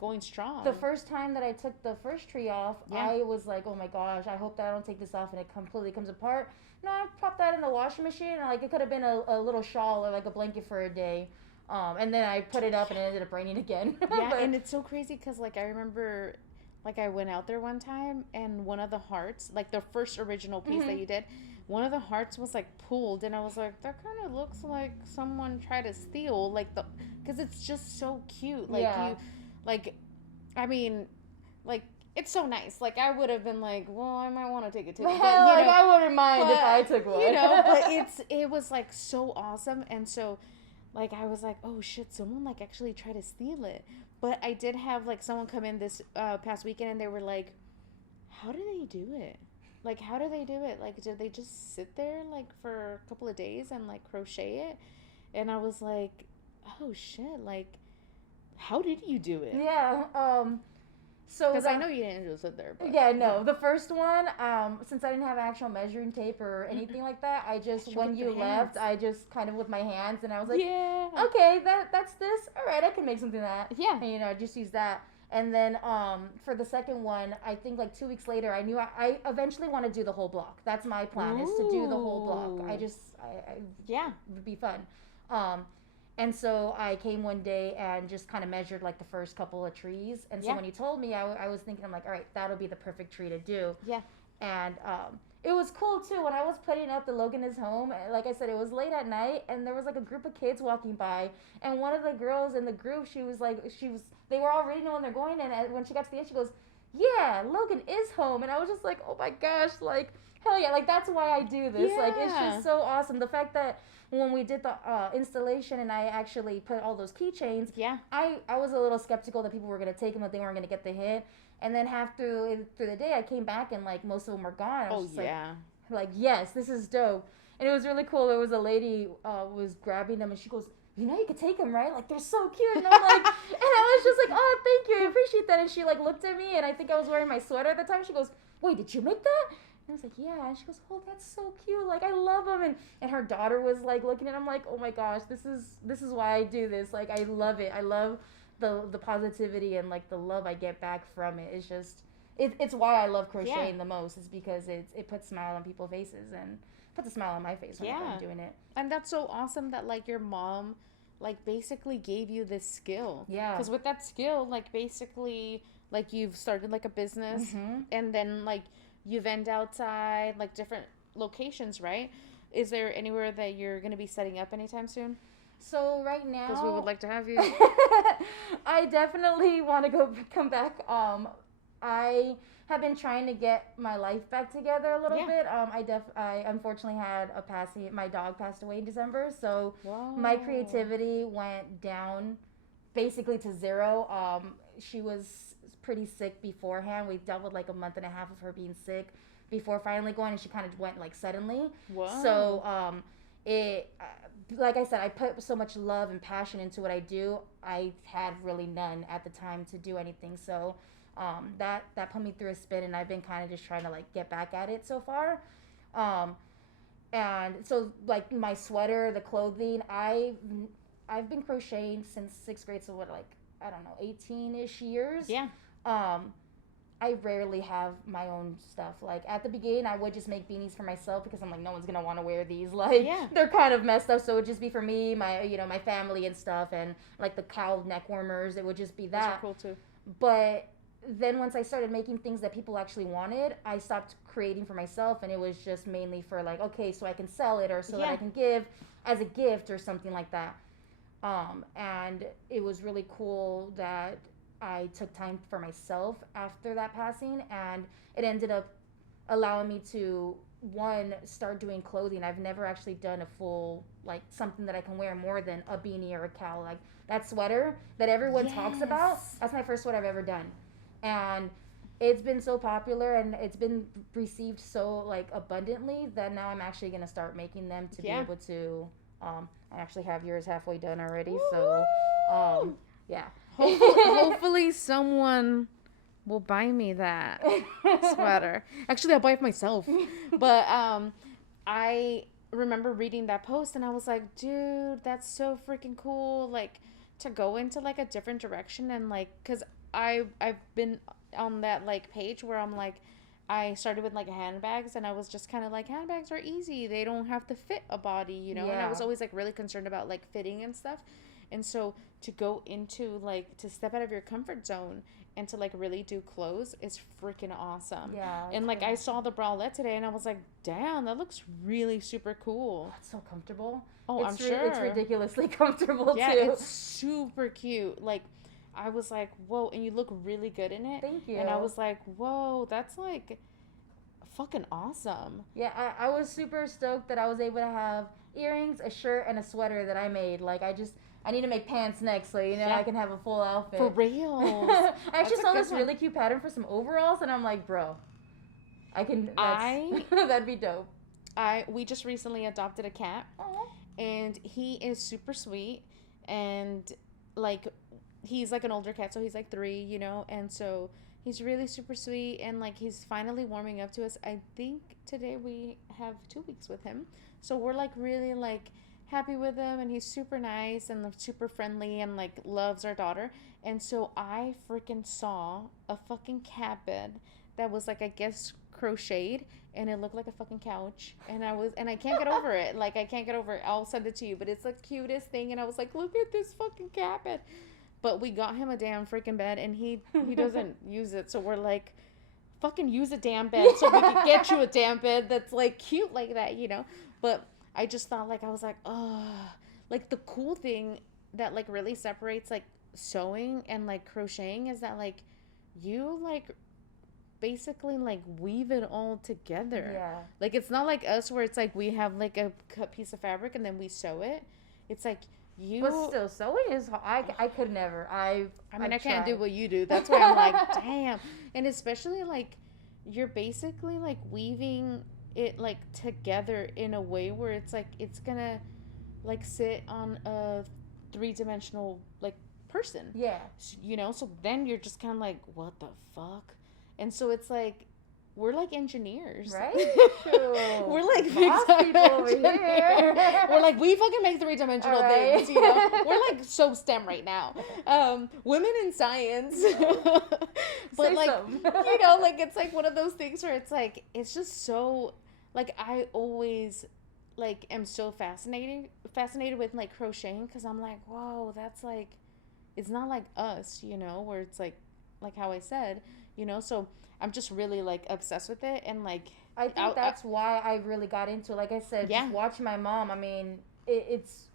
going strong. The first time that I took the first tree off, I was like, oh my gosh, I hope that I don't take this off and it completely comes apart. No, I popped that in the washing machine and like it could have been a little shawl or like a blanket for a day. And then I put it up and it ended up raining again. Yeah, but, and it's so crazy because like I remember, like I went out there one time and one of the hearts, like the first original piece that you did, one of the hearts was like pulled, and I was like, that kind of looks like someone tried to steal, like because it's just so cute, like you, like, I mean, like. It's so nice. Like I would have been like, well, I might want to take it too. But, like I wouldn't mind if I took one. You know, but it was like so awesome, and so like I was like, oh shit, someone like actually tried to steal it. But I did have like someone come in this past weekend and they were like, how do they do it? Like how do they do it? Like did they just sit there like for a couple of days and like crochet it? And I was like, oh shit, like how did you do it? Yeah. So because I know you didn't just sit there. But. Yeah, no. The first one, since I didn't have actual measuring tape or anything like that, I just when you left, I just kind of with my hands, and I was like, yeah, okay, that's this. All right, I can make something of that. Yeah, and, I just use that. And then for the second one, I think like 2 weeks later, I knew I eventually want to do the whole block. That's my plan, is to do the whole block. I would be fun. And so I came one day and just kind of measured like the first couple of trees. And so when you told me, I was thinking, I'm like, all right, that'll be the perfect tree to do. Yeah. And it was cool too. When I was putting up the Logan is home, like I said, it was late at night and there was like a group of kids walking by. And one of the girls in the group, they were already knowing they're going. And when she got to the end, she goes, yeah, Logan is home. And I was just like, oh my gosh, like, hell yeah. Like, that's why I do this. Yeah. Like, it's just so awesome. The fact that when we did the installation and I actually put all those keychains, I was a little skeptical that people were going to take them, that they weren't going to get the hit. And then half through the day, I came back and like most of them were gone. I was like, yes, this is dope. And it was really cool. There was a lady was grabbing them and she goes, you know, you could take them, right? Like, they're so cute. And I'm like, and I was just like, oh, thank you. I appreciate that. And she like looked at me and I think I was wearing my sweater at the time. She goes, wait, did you make that? And I was like, yeah. And she goes, oh, that's so cute. Like, I love them. And her daughter was like looking at him like, oh my gosh, this is why I do this. Like, I love it. I love the positivity and like the love I get back from it. It's just, it's why I love crocheting the most, is because it puts a smile on people's faces and puts a smile on my face when I'm doing it. And that's so awesome that like your mom like basically gave you this skill. Yeah. Because with that skill, like basically like you've started like a business and then like you've ended outside like different locations, right? Is there anywhere that you're going to be setting up anytime soon? So right now, because we would like to have you. I definitely want to come back. I have been trying to get my life back together a little bit. I unfortunately had my dog passed away in December, so my creativity went down basically to zero. She was pretty sick beforehand. We dealt with like a month and a half of her being sick before finally going, and she kind of went like suddenly. Wow. So like I said, I put so much love and passion into what I do. I had really none at the time to do anything. So that put me through a spin, and I've been kind of just trying to like get back at it so far. And so like my sweater, the clothing, I've been crocheting since 6th grade. So what, like, I don't know, 18-ish years. Yeah. I rarely have my own stuff. Like, at the beginning, I would just make beanies for myself because I'm like, no one's going to want to wear these. Like, they're kind of messed up, so it would just be for me, my family and stuff, and, like, the cow neck warmers. It would just be that. Those are cool, too. But then once I started making things that people actually wanted, I stopped creating for myself, and it was just mainly for like, okay, so I can sell it or so that I can give as a gift or something like that. And it was really cool that I took time for myself after that passing, and it ended up allowing me to one start doing clothing. I've never actually done a full like something that I can wear more than a beanie or a cowl. Like that sweater that everyone talks about. That's my first sweater I've ever done, and it's been so popular and it's been received so like abundantly that now I'm actually gonna start making them to be able to. I actually have yours halfway done already, Woo! so yeah. Hopefully someone will buy me that sweater. Actually, I'll buy it myself. But I remember reading that post and I was like, dude, that's so freaking cool. Like to go into like a different direction and like, cause I've been on that like page where I'm like, I started with like handbags and I was just kind of like handbags are easy. They don't have to fit a body, you know? And I was always like really concerned about like fitting and stuff. And so to go into like to step out of your comfort zone and to like really do clothes is freaking awesome. Yeah. And like I saw the bralette today and I was like, damn, that looks really super cool. Oh, it's so comfortable. Oh, I'm sure. It's ridiculously comfortable yeah, too. It's super cute. Like I was like, whoa, and you look really good in it. Thank you. And I was like, whoa, that's like fucking awesome. Yeah, I was super stoked that I was able to have earrings, a shirt, and a sweater that I made. Like I need to make pants next, so I can have a full outfit. For real. I actually saw this really cute pattern for some overalls, and I'm like, bro, I can. That'd be dope. We just recently adopted a cat. Aww. And he is super sweet, and like he's like an older cat, so he's like 3, you know, and so he's really super sweet, and like he's finally warming up to us. I think today we have 2 weeks with him, so we're like really like happy with him, and he's super nice and super friendly and like loves our daughter. And so I freaking saw a fucking cat bed that was like, I guess, crocheted, and it looked like a fucking couch, and I can't get over it. Like I can't get over it. I'll send it to you, but it's the cutest thing. And I was like, look at this fucking cat bed. But we got him a damn freaking bed, and he doesn't use it. So we're like, fucking use a damn bed so we can get you a damn bed that's like cute like that, you know. But I just thought, like, I was like, oh, like the cool thing that like really separates like sewing and like crocheting is that like you like basically like weave it all together. Yeah. Like it's not like us where it's like we have like a cut piece of fabric and then we sew it. It's like But still, sewing is hard. I could never. I can't do what you do. That's why I'm like, damn. And especially like you're basically like weaving it like together in a way where it's like it's gonna like sit on a 3-dimensional like person. Yeah. You know, so then you're just kind of like, what the fuck? And so it's like we're like engineers, right? We're like big time engineers. We're like, we fucking make 3-dimensional things, you know. We're like so STEM right now. Women in science, but like you know, like it's like one of those things where it's like it's just so like I always like am so fascinated with like crocheting because I'm like, whoa, that's like it's not like us, you know, where it's like how I said, you know, so I'm just really like obsessed with it. And like I think that's why I really got into it. Like I said, just watching my mom, I mean it's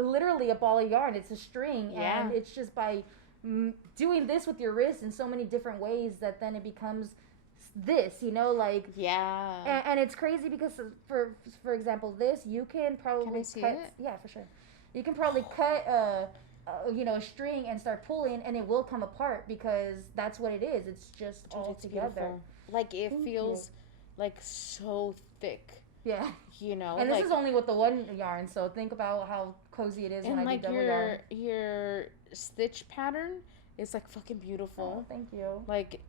literally a ball of yarn. It's a string, and it's just by doing this with your wrist in so many different ways that then it becomes this, you know, like and it's crazy because for example, this you can probably cut for sure. You can probably cut you know, a string and start pulling, and it will come apart because that's what it is. It's just all together. Beautiful. Like it feels like so thick. Yeah. You know, and this is only with the one yarn, so think about how cozy it is when I do double yarn. Your stitch pattern is like fucking beautiful. Oh, thank you. Like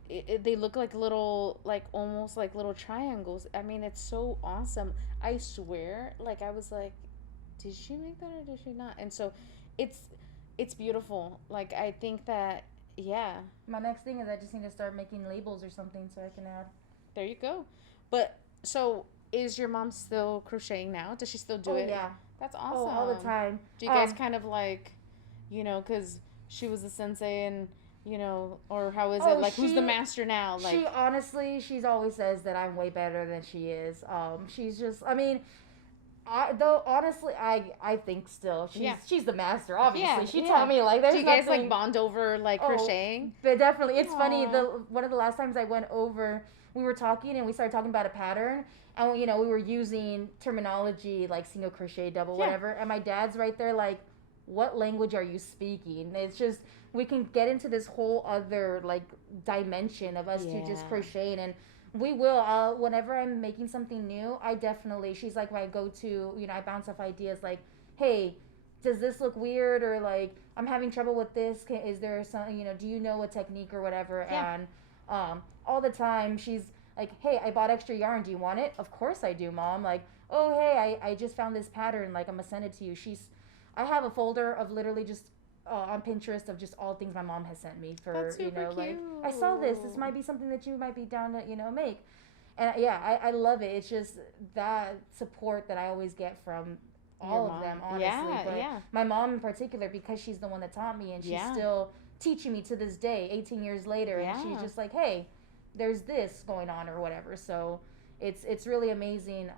they look like little, like almost like little triangles. I mean, it's so awesome. I swear, like I was like, did she make that or did she not? And so it's beautiful. Like I think that my next thing is I just need to start making labels or something so I can add. There you go. But so is your mom still crocheting now? Does she still do it? Yeah, that's awesome. Oh, all the time. Do you guys kind of like, you know, because she was a sensei and or how is it? Oh, Like, who's the master now? Like, she honestly, she's always says that I'm way better than she is. She's just, I mean, though honestly, I think still yeah, she's the master. Obviously, yeah, she yeah. taught me like Do there's you guys like nothing. bond over like Oh, crocheting? but definitely, it's funny. Aw. The one of the last times I went over, we were talking and we started talking about a pattern, and we were using terminology like single crochet, double, Yeah. whatever. And my dad's right there, like, what language are you speaking? It's just we can get into this whole other like dimension of us two just Yeah. crocheting and. We will. Whenever I'm making something new, I definitely. She's like my go-to. I bounce off ideas like, "Hey, does this look weird?" Or like, "I'm having trouble with this. Is there some? Do you know a technique or whatever?" Yeah. And all the time she's like, "Hey, I bought extra yarn. Do you want it?" "Of course I do, Mom." Like, "Oh, hey, I just found this pattern. Like, I'm gonna send it to you." I have a folder of literally just on Pinterest of just all things my mom has sent me for That's super like cute. I saw this. This might be something that you might be down to make. And yeah, I love it. It's just that support that I always get from Your all of mom. them, honestly. Yeah, But yeah. my mom in particular, because she's the one that taught me, and she's Yeah. still teaching me to this day, 18 years later, and she's Yeah. just like, hey, there's this going on or whatever. So it's really amazing.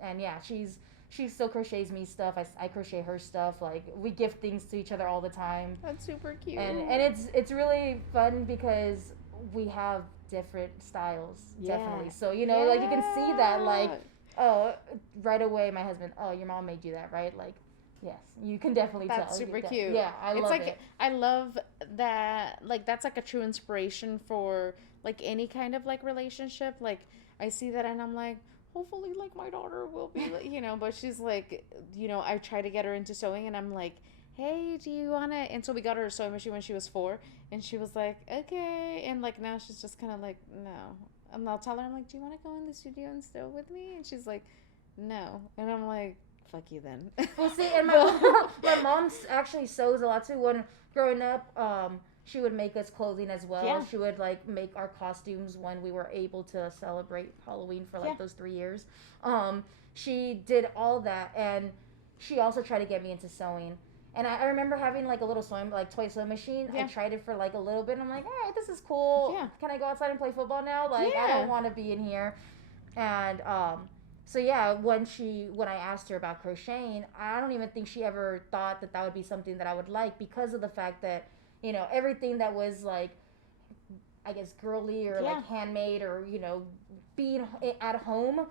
And yeah, she still crochets me stuff. I crochet her stuff. Like we gift things to each other all the time, That's super cute. and it's really fun because we have different styles, Yeah. definitely. So like you can see that, like, oh, right away, my husband, oh, your mom made you that, right? Like, yes, you can definitely tell. That's super cute. Yeah, I It's love like it. I love that. Like that's like a true inspiration for like any kind of like relationship. Like I see that and I'm like, hopefully like my daughter will be like, but she's like, I try to get her into sewing and I'm like, hey, do you wanna? And so we got her a sewing machine when she was 4, and she was like, okay, and like now she's just kind of like, no. And I'll tell her, I'm like, do you want to go in the studio and sew with me? And she's like, no. And I'm like, fuck you then. Well, see, and my mom actually sews a lot too. When growing up, she would make us clothing as well. Yeah. She would like make our costumes when we were able to celebrate Halloween for like Yeah. those 3 years. She did all that, and she also tried to get me into sewing. And I remember having like a little toy sewing machine. Yeah. I tried it for like a little bit, and I'm like, all right, this is cool. Yeah. Can I go outside and play football now? Like, I Yeah. don't want to be in here. And so yeah, when I asked her about crocheting, I don't even think she ever thought that would be something that I would like, because of the fact that everything that was like, I guess, girly or Yeah. like handmade or being at home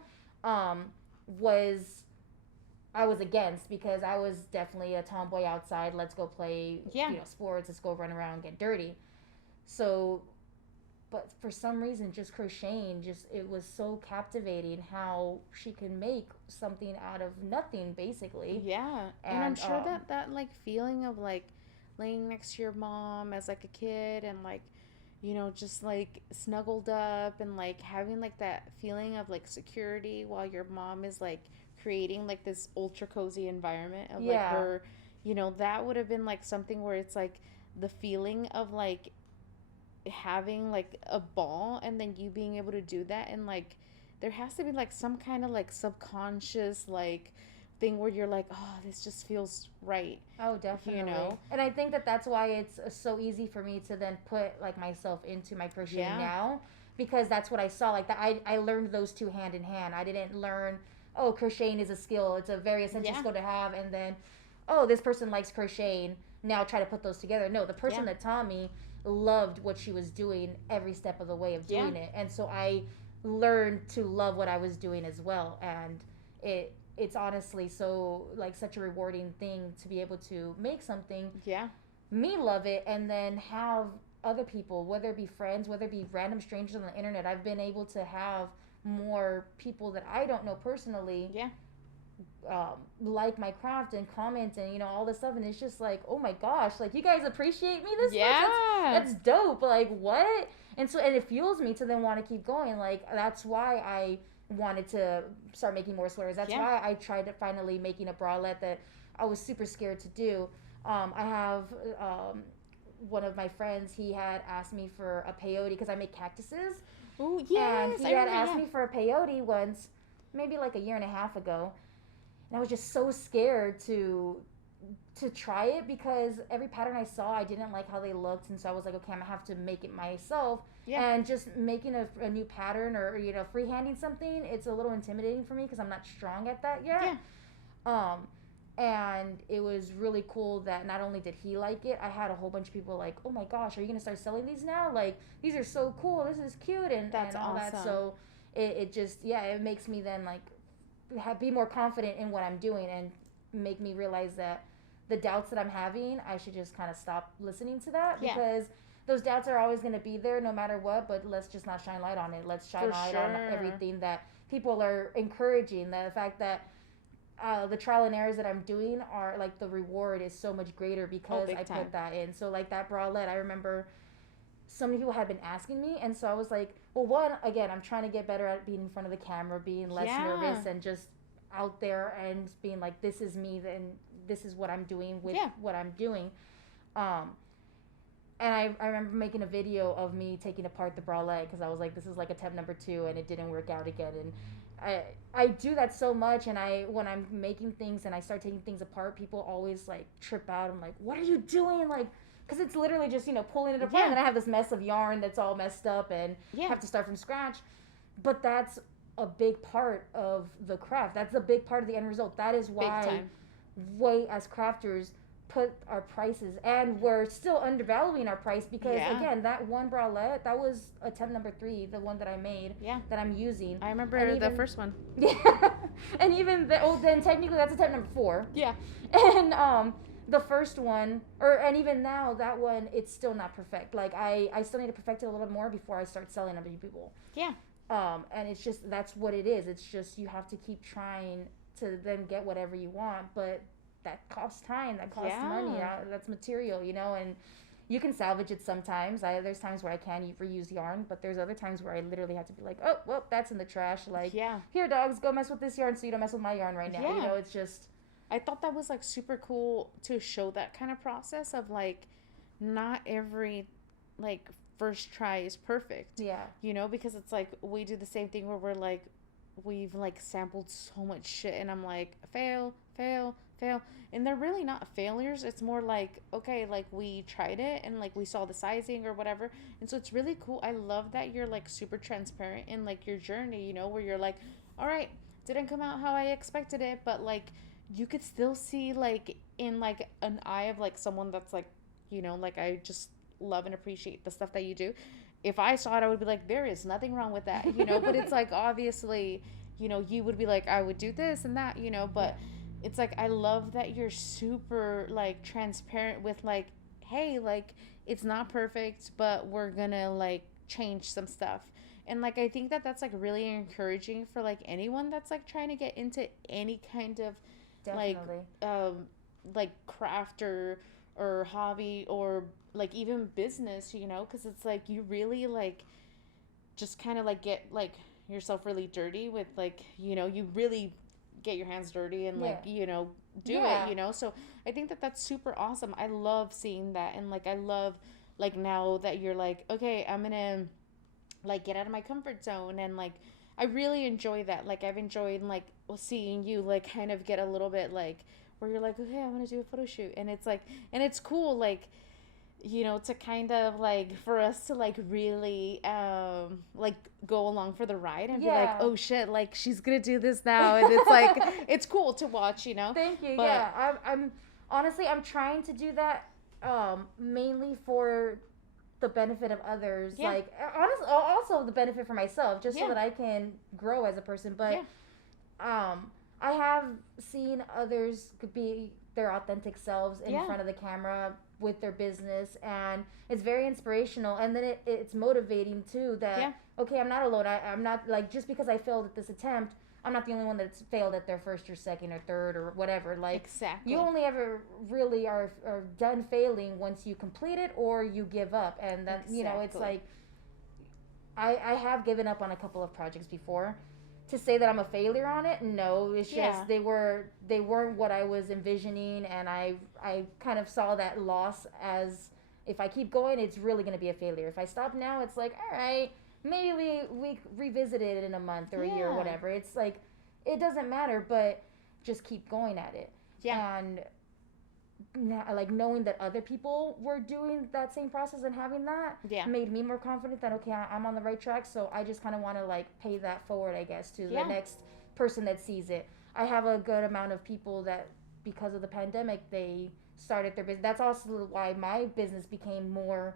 was, I was against, because I was definitely a tomboy outside. Let's go play Yeah. sports. Let's go run around and get dirty. So, but for some reason, just crocheting, it was so captivating how she can make something out of nothing, basically. Yeah. And I'm sure And, that like feeling of like laying next to your mom as like a kid and like just like snuggled up and like having like that feeling of like security while your mom is like creating like this ultra cozy environment of like Yeah. her, that would have been like something where it's like the feeling of like having like a ball and then you being able to do that, and like there has to be like some kind of like subconscious like thing where you're like, oh, this just feels right. Oh, definitely. And I think that that's why it's so easy for me to then put like myself into my crocheting Yeah. now, because that's what I saw. Like that, I learned those two hand in hand. I didn't learn, oh, crocheting is a skill. It's a very essential Yeah. skill to have, and then, oh, this person likes crocheting. Now try to put those together. No, the person Yeah. that taught me loved what she was doing every step of the way of doing Yeah. it, and so I learned to love what I was doing as well. And it's honestly so like such a rewarding thing to be able to make something, Yeah. me love it, and then have other people, whether it be friends, whether it be random strangers on the internet. I've been able to have more people that I don't know personally, Yeah. like my craft and comment and all this stuff, and it's just like, oh my gosh, like you guys appreciate me this much. Yeah. That's dope. Like what? And it fuels me to then want to keep going. Like that's why I wanted to start making more sweaters. That's Yeah. why I tried to finally making a bralette that I was super scared to do. I have one of my friends, he had asked me for a peyote because I make cactuses. Oh, yes. And he had asked me for a peyote once, maybe like a year and a half ago. And I was just so scared to to try it because every pattern I saw, I didn't like how they looked, and so I was like, okay, I'm gonna have to make it myself. Yeah. And just making a new pattern or freehanding something, it's a little intimidating for me because I'm not strong at that yet. Yeah. Um, and it was really cool that not only did he like it, I had a whole bunch of people like, oh my gosh, are you gonna start selling these now? Like, these are so cool. This is cute That's and all awesome. that. So it just, yeah, it makes me then like be more confident in what I'm doing and make me realize that the doubts that I'm having, I should just kind of stop listening to that Yeah. because those doubts are always going to be there no matter what, but let's just not shine light on it. Let's shine For light on sure. everything that people are encouraging. The fact that the trial and errors that I'm doing are like the reward is so much greater because big I time. put that in. So like that bralette, I remember so many people had been asking me, and so I was like, well, one, again, I'm trying to get better at being in front of the camera, being less Yeah. nervous, and just out there and being like, this is me, and this is what I'm doing with Yeah. what I'm doing. Um, and I remember making a video of me taking apart the bralette because I was like, this is like attempt number 2, and it didn't work out again. And I do that so much, and when I'm making things and I start taking things apart, people always like trip out. I'm like, what are you doing? Like, because it's literally just pulling it apart, Yeah. and then I have this mess of yarn that's all messed up, and Yeah. have to start from scratch. But that's a big part of the craft. That's a big part of the end result. That is Big why time. we as crafters put our prices, and we're still undervaluing our price because Yeah. again, that one bralette, that was attempt number 3, the one that I made, Yeah. that I'm using. I remember And the even- first one. Yeah. And even then technically that's attempt number 4. Yeah. And the first one, and even now that one, it's still not perfect. Like I still need to perfect it a little bit more before I start selling them to people. Yeah. And it's just, that's what it is. It's just you have to keep trying to then get whatever you want, but that costs time, that costs money, that's material, and you can salvage it sometimes. There's times where I can reuse yarn, but there's other times where I literally have to be like, oh, well, that's in the trash. Like, Yeah. here, dogs, go mess with this yarn so you don't mess with my yarn right now. Yeah. It's just... I thought that was like super cool to show that kind of process of like not every like first try is perfect. Yeah. Because it's like we do the same thing where we're like we've like sampled so much shit and I'm like fail, fail, fail. And they're really not failures. It's more like, okay, like we tried it and like we saw the sizing or whatever. And so it's really cool. I love that you're like super transparent in like your journey, where you're like, all right, didn't come out how I expected it, but like you could still see like in like an eye of like someone that's like, like I just love and appreciate the stuff that you do. If I saw it, I would be like, there is nothing wrong with that, but it's like obviously, you would be like, I would do this and that, but it's like I love that you're super like transparent with like, hey, like it's not perfect, but we're gonna like change some stuff. And like I think that that's like really encouraging for like anyone that's like trying to get into any kind of Definitely. like craft or hobby or like even business, because it's like you really like just kind of like get like yourself really dirty with like you really get your hands dirty and like do it, so I think that that's super awesome. I love seeing that, and like I love like now that you're like, okay, I'm gonna like get out of my comfort zone, and like I really enjoy that. Like I've enjoyed like seeing you like kind of get a little bit like where you're like, okay, I want to do a photo shoot, and it's like, and it's cool like to kind of like for us to like really like go along for the ride and be like, oh shit, like she's gonna do this now, and it's like it's cool to watch. Thank you. But, I'm honestly, I'm trying to do that mainly for the benefit of others. Like honestly, also the benefit for myself, just so that I can grow as a person. But I have seen others could be their authentic selves in front of the camera with their business, and it's very inspirational, and then it's motivating too that okay, I'm not alone. I'm not like, just because I failed at this attempt, I'm not the only one that's failed at their first or second or third or whatever. Like, exactly. You only ever really are done failing once you complete it or you give up, and then it's like I have given up on a couple of projects before. To say that I'm a failure on it, no, it's just they weren't what I was envisioning, and I kind of saw that loss as, if I keep going, it's really going to be a failure. If I stop now, it's like, all right, maybe we revisit it in a month or a year or whatever. It's like, it doesn't matter, but just keep going at it. And like knowing that other people were doing that same process and having that Yeah. made me more confident that okay, I'm on the right track. So I just kind of want to like pay that forward, I guess, to the Yeah. next person that sees it. I have a good amount of people that because of the pandemic they started their business. That's also why my business became more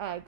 like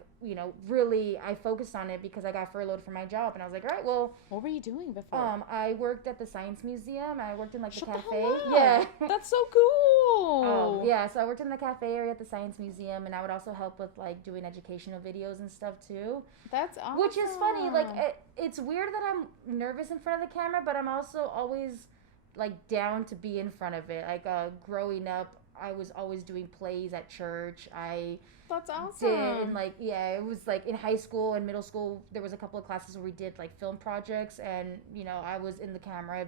really I focused on it because I got furloughed from my job and I was like, all right, well, What were you doing before? I worked at the Science Museum. I worked in like the Shut the cafe. hell Yeah. up. That's so cool. Yeah, so I worked in the cafe area at the Science Museum, and I would also help with like doing educational videos and stuff too. That's awesome. Which is funny. Like it's weird that I'm nervous in front of the camera, but I'm also always like down to be in front of it. Like growing up, I was always doing plays at church. I That's awesome. did and like yeah, it was like in high school and middle school there was a couple of classes where we did like film projects, and I was in the camera.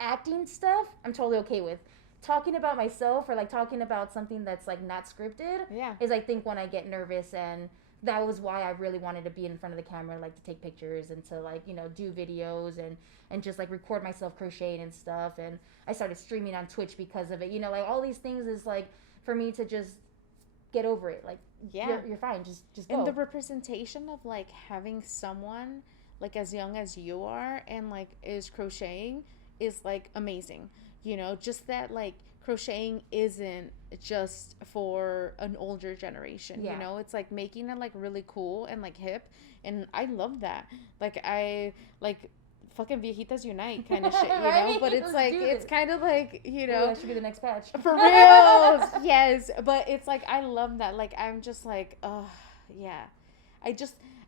Acting stuff I'm totally okay with. Talking about myself or like talking about something that's like not scripted Yeah. is I think when I get nervous, and that was why I really wanted to be in front of the camera, like to take pictures and to like do videos and just like record myself crocheting and stuff. And I started streaming on Twitch because of it. Like all these things is like for me to just get over it. Like Yeah. you're fine. Just go. And the representation of like having someone like as young as you are and like is crocheting is like amazing. Just that like crocheting isn't just for an older generation. Yeah. It's like making it like really cool and like hip, and I love that. Like I like fucking viejitas unite kind of shit, Right? But it's Let's like do it's this. kind of like Ooh, that should be the next patch. for real. Yes, but it's like I love that. Like I'm just like, oh yeah.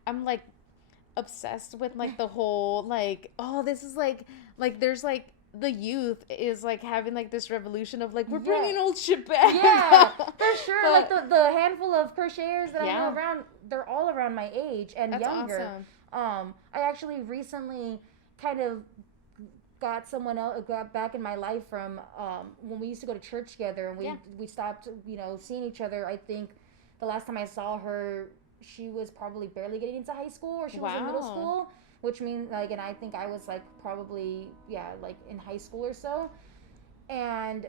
I'm like obsessed with like the whole like, oh, this is like there's like the youth is like having like this revolution of like we're bringing old shit back. Yeah, for sure. But- like the handful of crocheters that I Yeah. know around, they're all around my age and That's younger. awesome. I actually recently kind of got back in my life from when we used to go to church together, and we stopped seeing each other. I think the last time I saw her, she was probably barely getting into high school, or she was in middle Wow. school, which means like, and I think I was like probably like in high school or so. And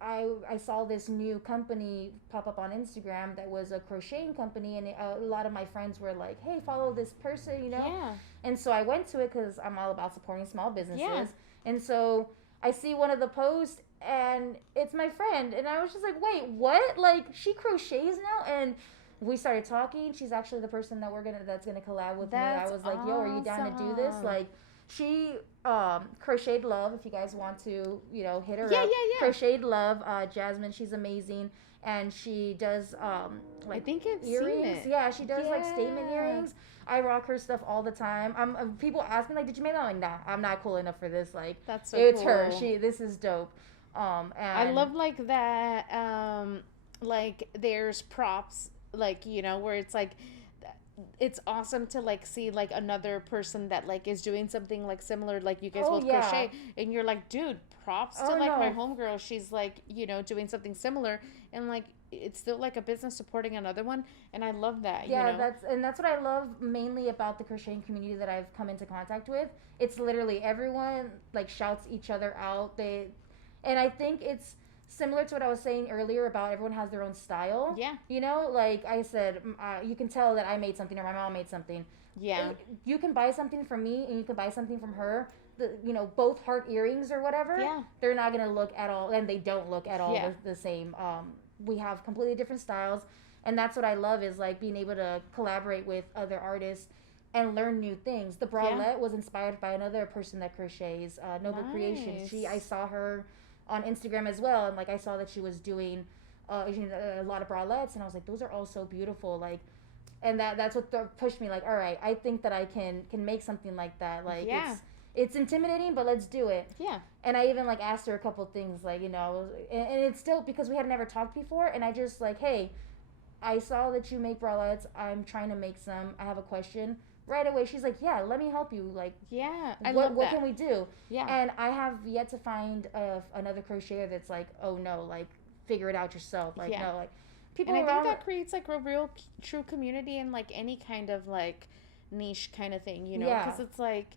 I saw this new company pop up on Instagram that was a crocheting company, and a lot of my friends were like, hey, follow this person. Yeah. And so I went to it because I'm all about supporting small businesses. Yeah. And so I see one of the posts, and it's my friend, and I was just like, wait, what? Like, she crochets now? And we started talking. She's actually the person that's gonna collab with me. I was like, yo, are you down to do this? awesome. Like, she Crocheted Love, if you guys want to hit her Yeah, up. yeah. Crocheted Love, Jasmine, she's amazing, and she does like I think I've earrings. seen it. Yeah, she does like statement Yeah. earrings. I rock her stuff all the time. People ask me like, did you make that? I'm like, nah, I'm not cool enough for this. Like, That's so it's cool. her. This is dope. And I love like that like there's props like where it's like it's awesome to like see like another person that like is doing something like similar, like you guys Oh, both yeah. crochet, and you're like, dude, props to Oh, like my no. homegirl, she's like doing something similar, and like it's still like a business supporting another one, and I love that. Yeah, that's what I love mainly about the crocheting community that I've come into contact with. It's literally everyone like shouts each other out. And I think it's similar to what I was saying earlier about everyone has their own style. Yeah. Like I said, you can tell that I made something or my mom made something. Yeah. You can buy something from me and you can buy something from her. Both heart earrings or whatever. Yeah. They're not gonna look at all, and they don't look at all Yeah. the same. We have completely different styles, and that's what I love is like being able to collaborate with other artists and learn new things. The bralette was inspired by another person that crochets, Noble Creations. Nice. I saw her on Instagram as well, and like I saw that she was doing a lot of bralettes, and I was like, those are all so beautiful. Like, and that's what pushed me. Like, all right, I think that I can make something like that. Like, Yeah. it's intimidating, but let's do it. Yeah. And I even like asked her a couple things, like and it's still because we had never talked before, and I just like, hey, I saw that you make bralettes. I'm trying to make some. I have a question. Right away, she's like, yeah, let me help you. Like, Yeah. I what love that. can we do? Yeah. And I have yet to find another crocheter that's like, oh no, like figure it out yourself. Like Yeah. no, like people And I around. think that creates like a real true community in like any kind of like niche kind of thing, Yeah. because it's like,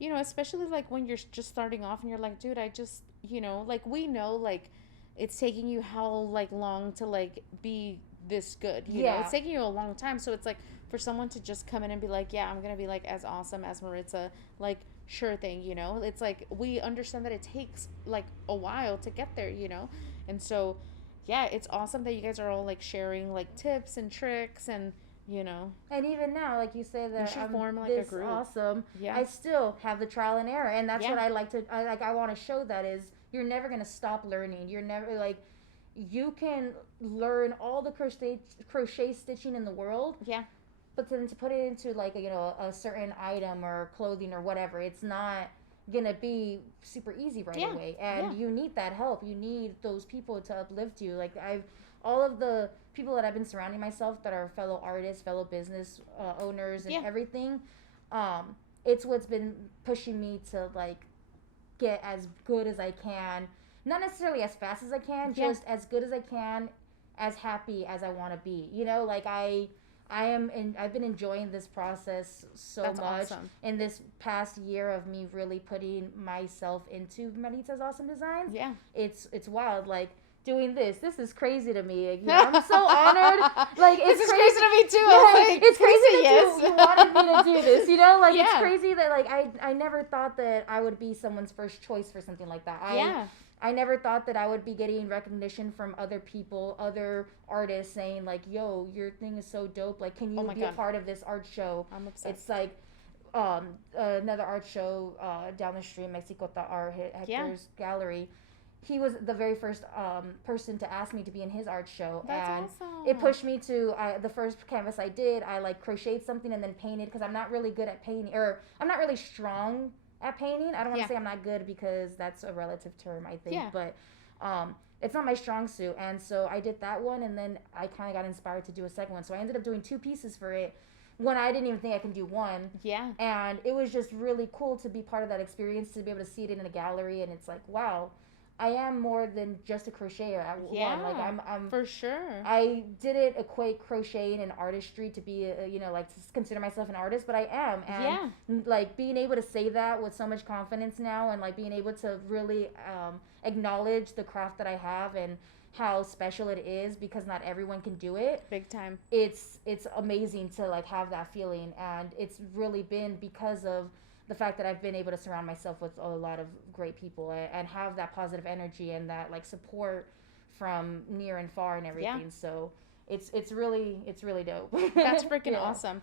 especially like when you're just starting off and you're like, dude, I just, like we know like it's taking you how like long to like be this good, you know? Yeah. It's taking you a long time. So it's like for someone to just come in and be like, yeah, I'm gonna be like as awesome as Maritza, like sure thing, you know? It's like we understand that it takes like a while to get there, you know? And so yeah, it's awesome that you guys are all like sharing like tips and tricks and you know, And even now, like you say you that should I'm form like a this group. awesome, Yeah. I still have the trial and error, and that's Yeah. what I like to. I want to show that is you're never gonna stop learning. You're never like you can learn all the crochet stitching in the world, Yeah. but then to put it into like a certain item or clothing or whatever, it's not gonna be super easy right Yeah. away, Yeah. and you need that help. You need those people to uplift you. Like I've all of the people that I've been surrounding myself that are fellow artists, fellow business owners, and Yeah. everything. It's what's been pushing me to like get as good as I can, not necessarily as fast as I can, Yeah. just as good as I can, as happy as I want to be. Like I've been enjoying this process so That's much awesome. in this past year of me really putting myself into Maritza's awesome designs. Yeah. It's wild. Like doing this is crazy to me. I'm so honored. Like this is crazy to me too. Yeah, Like, it's crazy that yes. you wanted me to do this. Like Yeah. it's crazy that like I never thought that I would be someone's first choice for something like that. Yeah. I never thought that I would be getting recognition from other people, other artists saying like, "Yo, your thing is so dope. Like, can you be a part of this art show?" I'm obsessed. It's like another art show down the street, Mexicota Art, Hector's Gallery. He was the very first person to ask me to be in his art show. That's and awesome. it pushed me to the first canvas I did. I like crocheted something and then painted because I'm not really good at painting, or I'm not really strong at painting. I don't want to say I'm not good because that's a relative term, I think. Yeah. But it's not my strong suit. And so I did that one, and then I kind of got inspired to do a second one. So I ended up doing 2 pieces for it. One, I didn't even think I can do one. Yeah. And it was just really cool to be part of that experience, to be able to see it in a gallery. And it's like, wow, I am more than just a crocheter at one. Like I'm for sure. I didn't equate crocheting and artistry to be like to consider myself an artist, but I am. And like being able to say that with so much confidence now, and like being able to really acknowledge the craft that I have and how special it is, because not everyone can do it. Big time. It's amazing to like have that feeling, and it's really been because of the fact that I've been able to surround myself with a lot of great people and have that positive energy and that like support from near and far and everything. Yeah. So it's really dope. That's freaking awesome.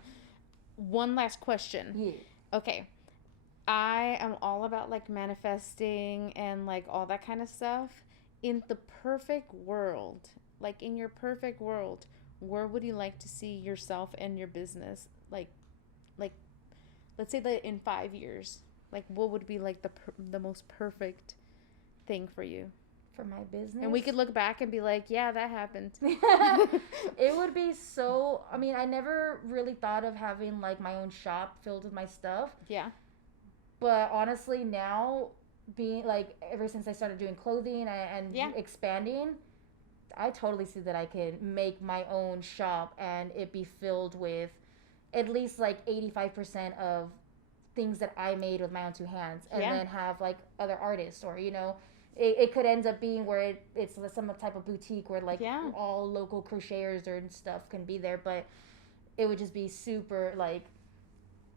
One last question. Yeah. Okay. I am all about like manifesting and like all that kind of stuff. In the perfect world, like in your perfect world, where would you like to see yourself and your business? Like let's say that in 5 years, like what would be like the most perfect thing for you? For my business? And we could look back and be like, yeah, that happened. It would be so, I mean, I never really thought of having like my own shop filled with my stuff. Yeah. But honestly now, being like, ever since I started doing clothing and expanding, I totally see that I can make my own shop and it be filled with at least like 85% of things that I made with my own 2 hands, and then have like other artists, or it could end up being where it's some type of boutique where like all local crocheters and stuff can be there. But it would just be super like,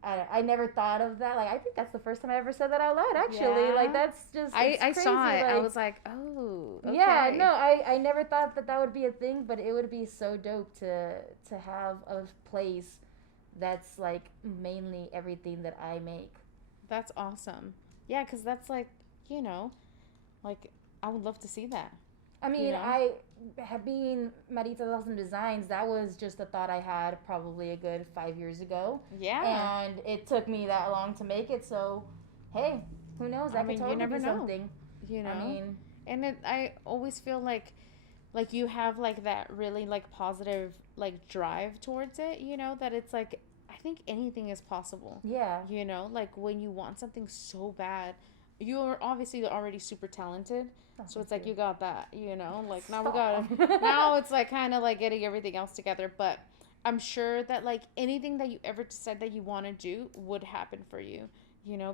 I never thought of that. Like, I think that's the first time I ever said that out loud, actually. Yeah. Like, that's just, I crazy. saw it. Like, I was like, oh, okay. Yeah, no, I never thought that would be a thing, but it would be so dope to have a place that's, like, mainly everything that I make. That's awesome. Yeah, because that's, like, like, I would love to see that. I mean, I have been Maritza's Awesome Designs. That was just a thought I had probably a good 5 years ago. Yeah. And it took me that long to make it. So, hey, who knows? That could totally be something. I mean, and I always feel like you have like that really like positive like drive towards it. That it's like, I think anything is possible. Yeah. Like when you want something so bad, you are obviously already super talented. So it's like you got that, like now we got it. Now it's like kind of like getting everything else together. But I'm sure that like anything that you ever decide that you want to do would happen for you,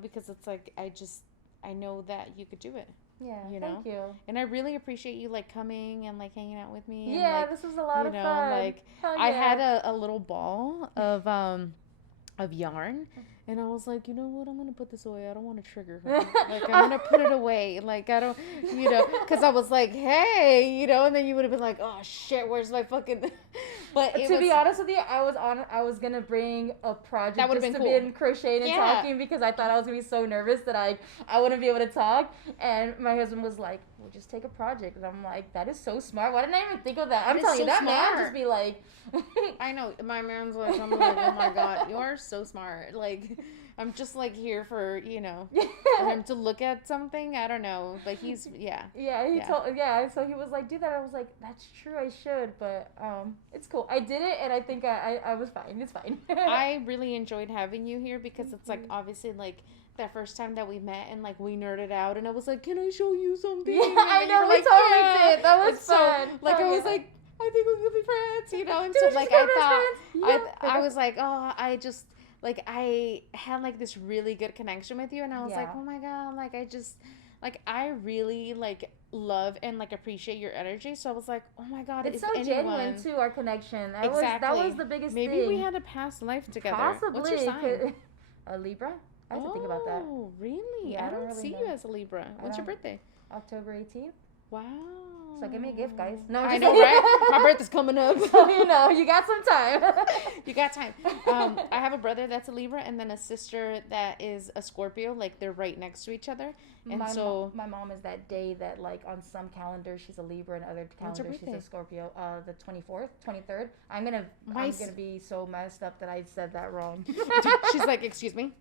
because it's like I know that you could do it. Yeah, you know. thank you. And I really appreciate you like coming and like hanging out with me and Yeah, like, this was a lot you of know, fun. like Hell I had yeah. a little ball of yarn, and I was like, you know what, I'm gonna put this away. I don't want to trigger her. Like I'm gonna put it away. Like I don't, you know, because I was like, hey, you know, and then you would have been like, oh shit, where's my fucking? But it To was be honest with you, I was gonna bring a project that would have just been to be cool. in crocheting and Yeah. talking because I thought I was gonna be so nervous that I wouldn't be able to talk. And my husband was like, "We'll just take a project." And I'm like, "That is so smart. Why didn't I even think of that?" That I'm is telling you, so that man smart. just be like, I know my man's like, I'm like, oh my god, you are so smart. Like, I'm just like here for for him to look at something. I don't know, but he's yeah, yeah. So he was like, "Do that." I was like, "That's true, I should," but it's cool. I did it, and I think I was fine. It's fine. I really enjoyed having you here because Thank it's like you. obviously like that first time that we met and like we nerded out and I was like, can I show you something? Yeah, And I then you know, were we like, totally yeah. did. That was And so fun. like Oh, I was yeah. like, I think we could be friends, you know. And Dude, so she's like got I best thought friends. I was like, oh, I just like I had like this really good connection with you and I was like, Yeah. oh my god, like I just like I really like love and like appreciate your energy. So I was like, oh my god, It's if so anyone genuine too, our connection. exactly That was the biggest maybe thing. we had a past life together. What's your Possibly sign? a Libra. I have to think about that. Oh, really? Yeah, I I don't don't really see you know. as a Libra. I What's your don't. birthday? October 18th. Wow. So give me a gift, guys. No, I'm I just know, right? My birthday's coming up. So you know, you got some time. You got time. I have a brother that's a Libra and then a sister that is a Scorpio. Like they're right next to each other. And My mom is that day that like on some calendars she's a Libra and other what's her calendars she's birthday? a Scorpio. The 24th, 23rd. My I'm s- gonna be so messed up that I said that wrong. She's like, excuse me.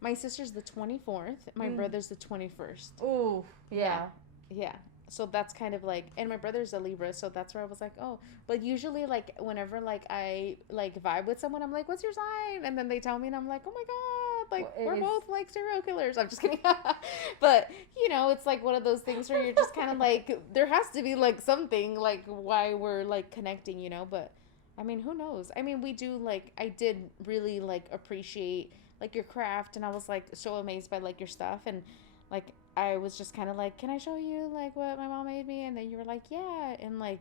My sister's the 24th. My brother's the 21st. Ooh, yeah. Yeah. So that's kind of like, and my brother's a Libra, so that's where I was like, oh. But usually, like, whenever like I like vibe with someone, I'm like, what's your sign? And then they tell me, and I'm like, oh my god, like Well, we're both like serial killers. I'm just kidding. But you know, it's like one of those things where you're just kind of like, there has to be like something like why we're like connecting, you know. But I mean, who knows? I mean, we do like I did really like appreciate like your craft, and I was like so amazed by like your stuff and like I was just kind of like, can I show you like what my mom made me? And then you were like, yeah. And like,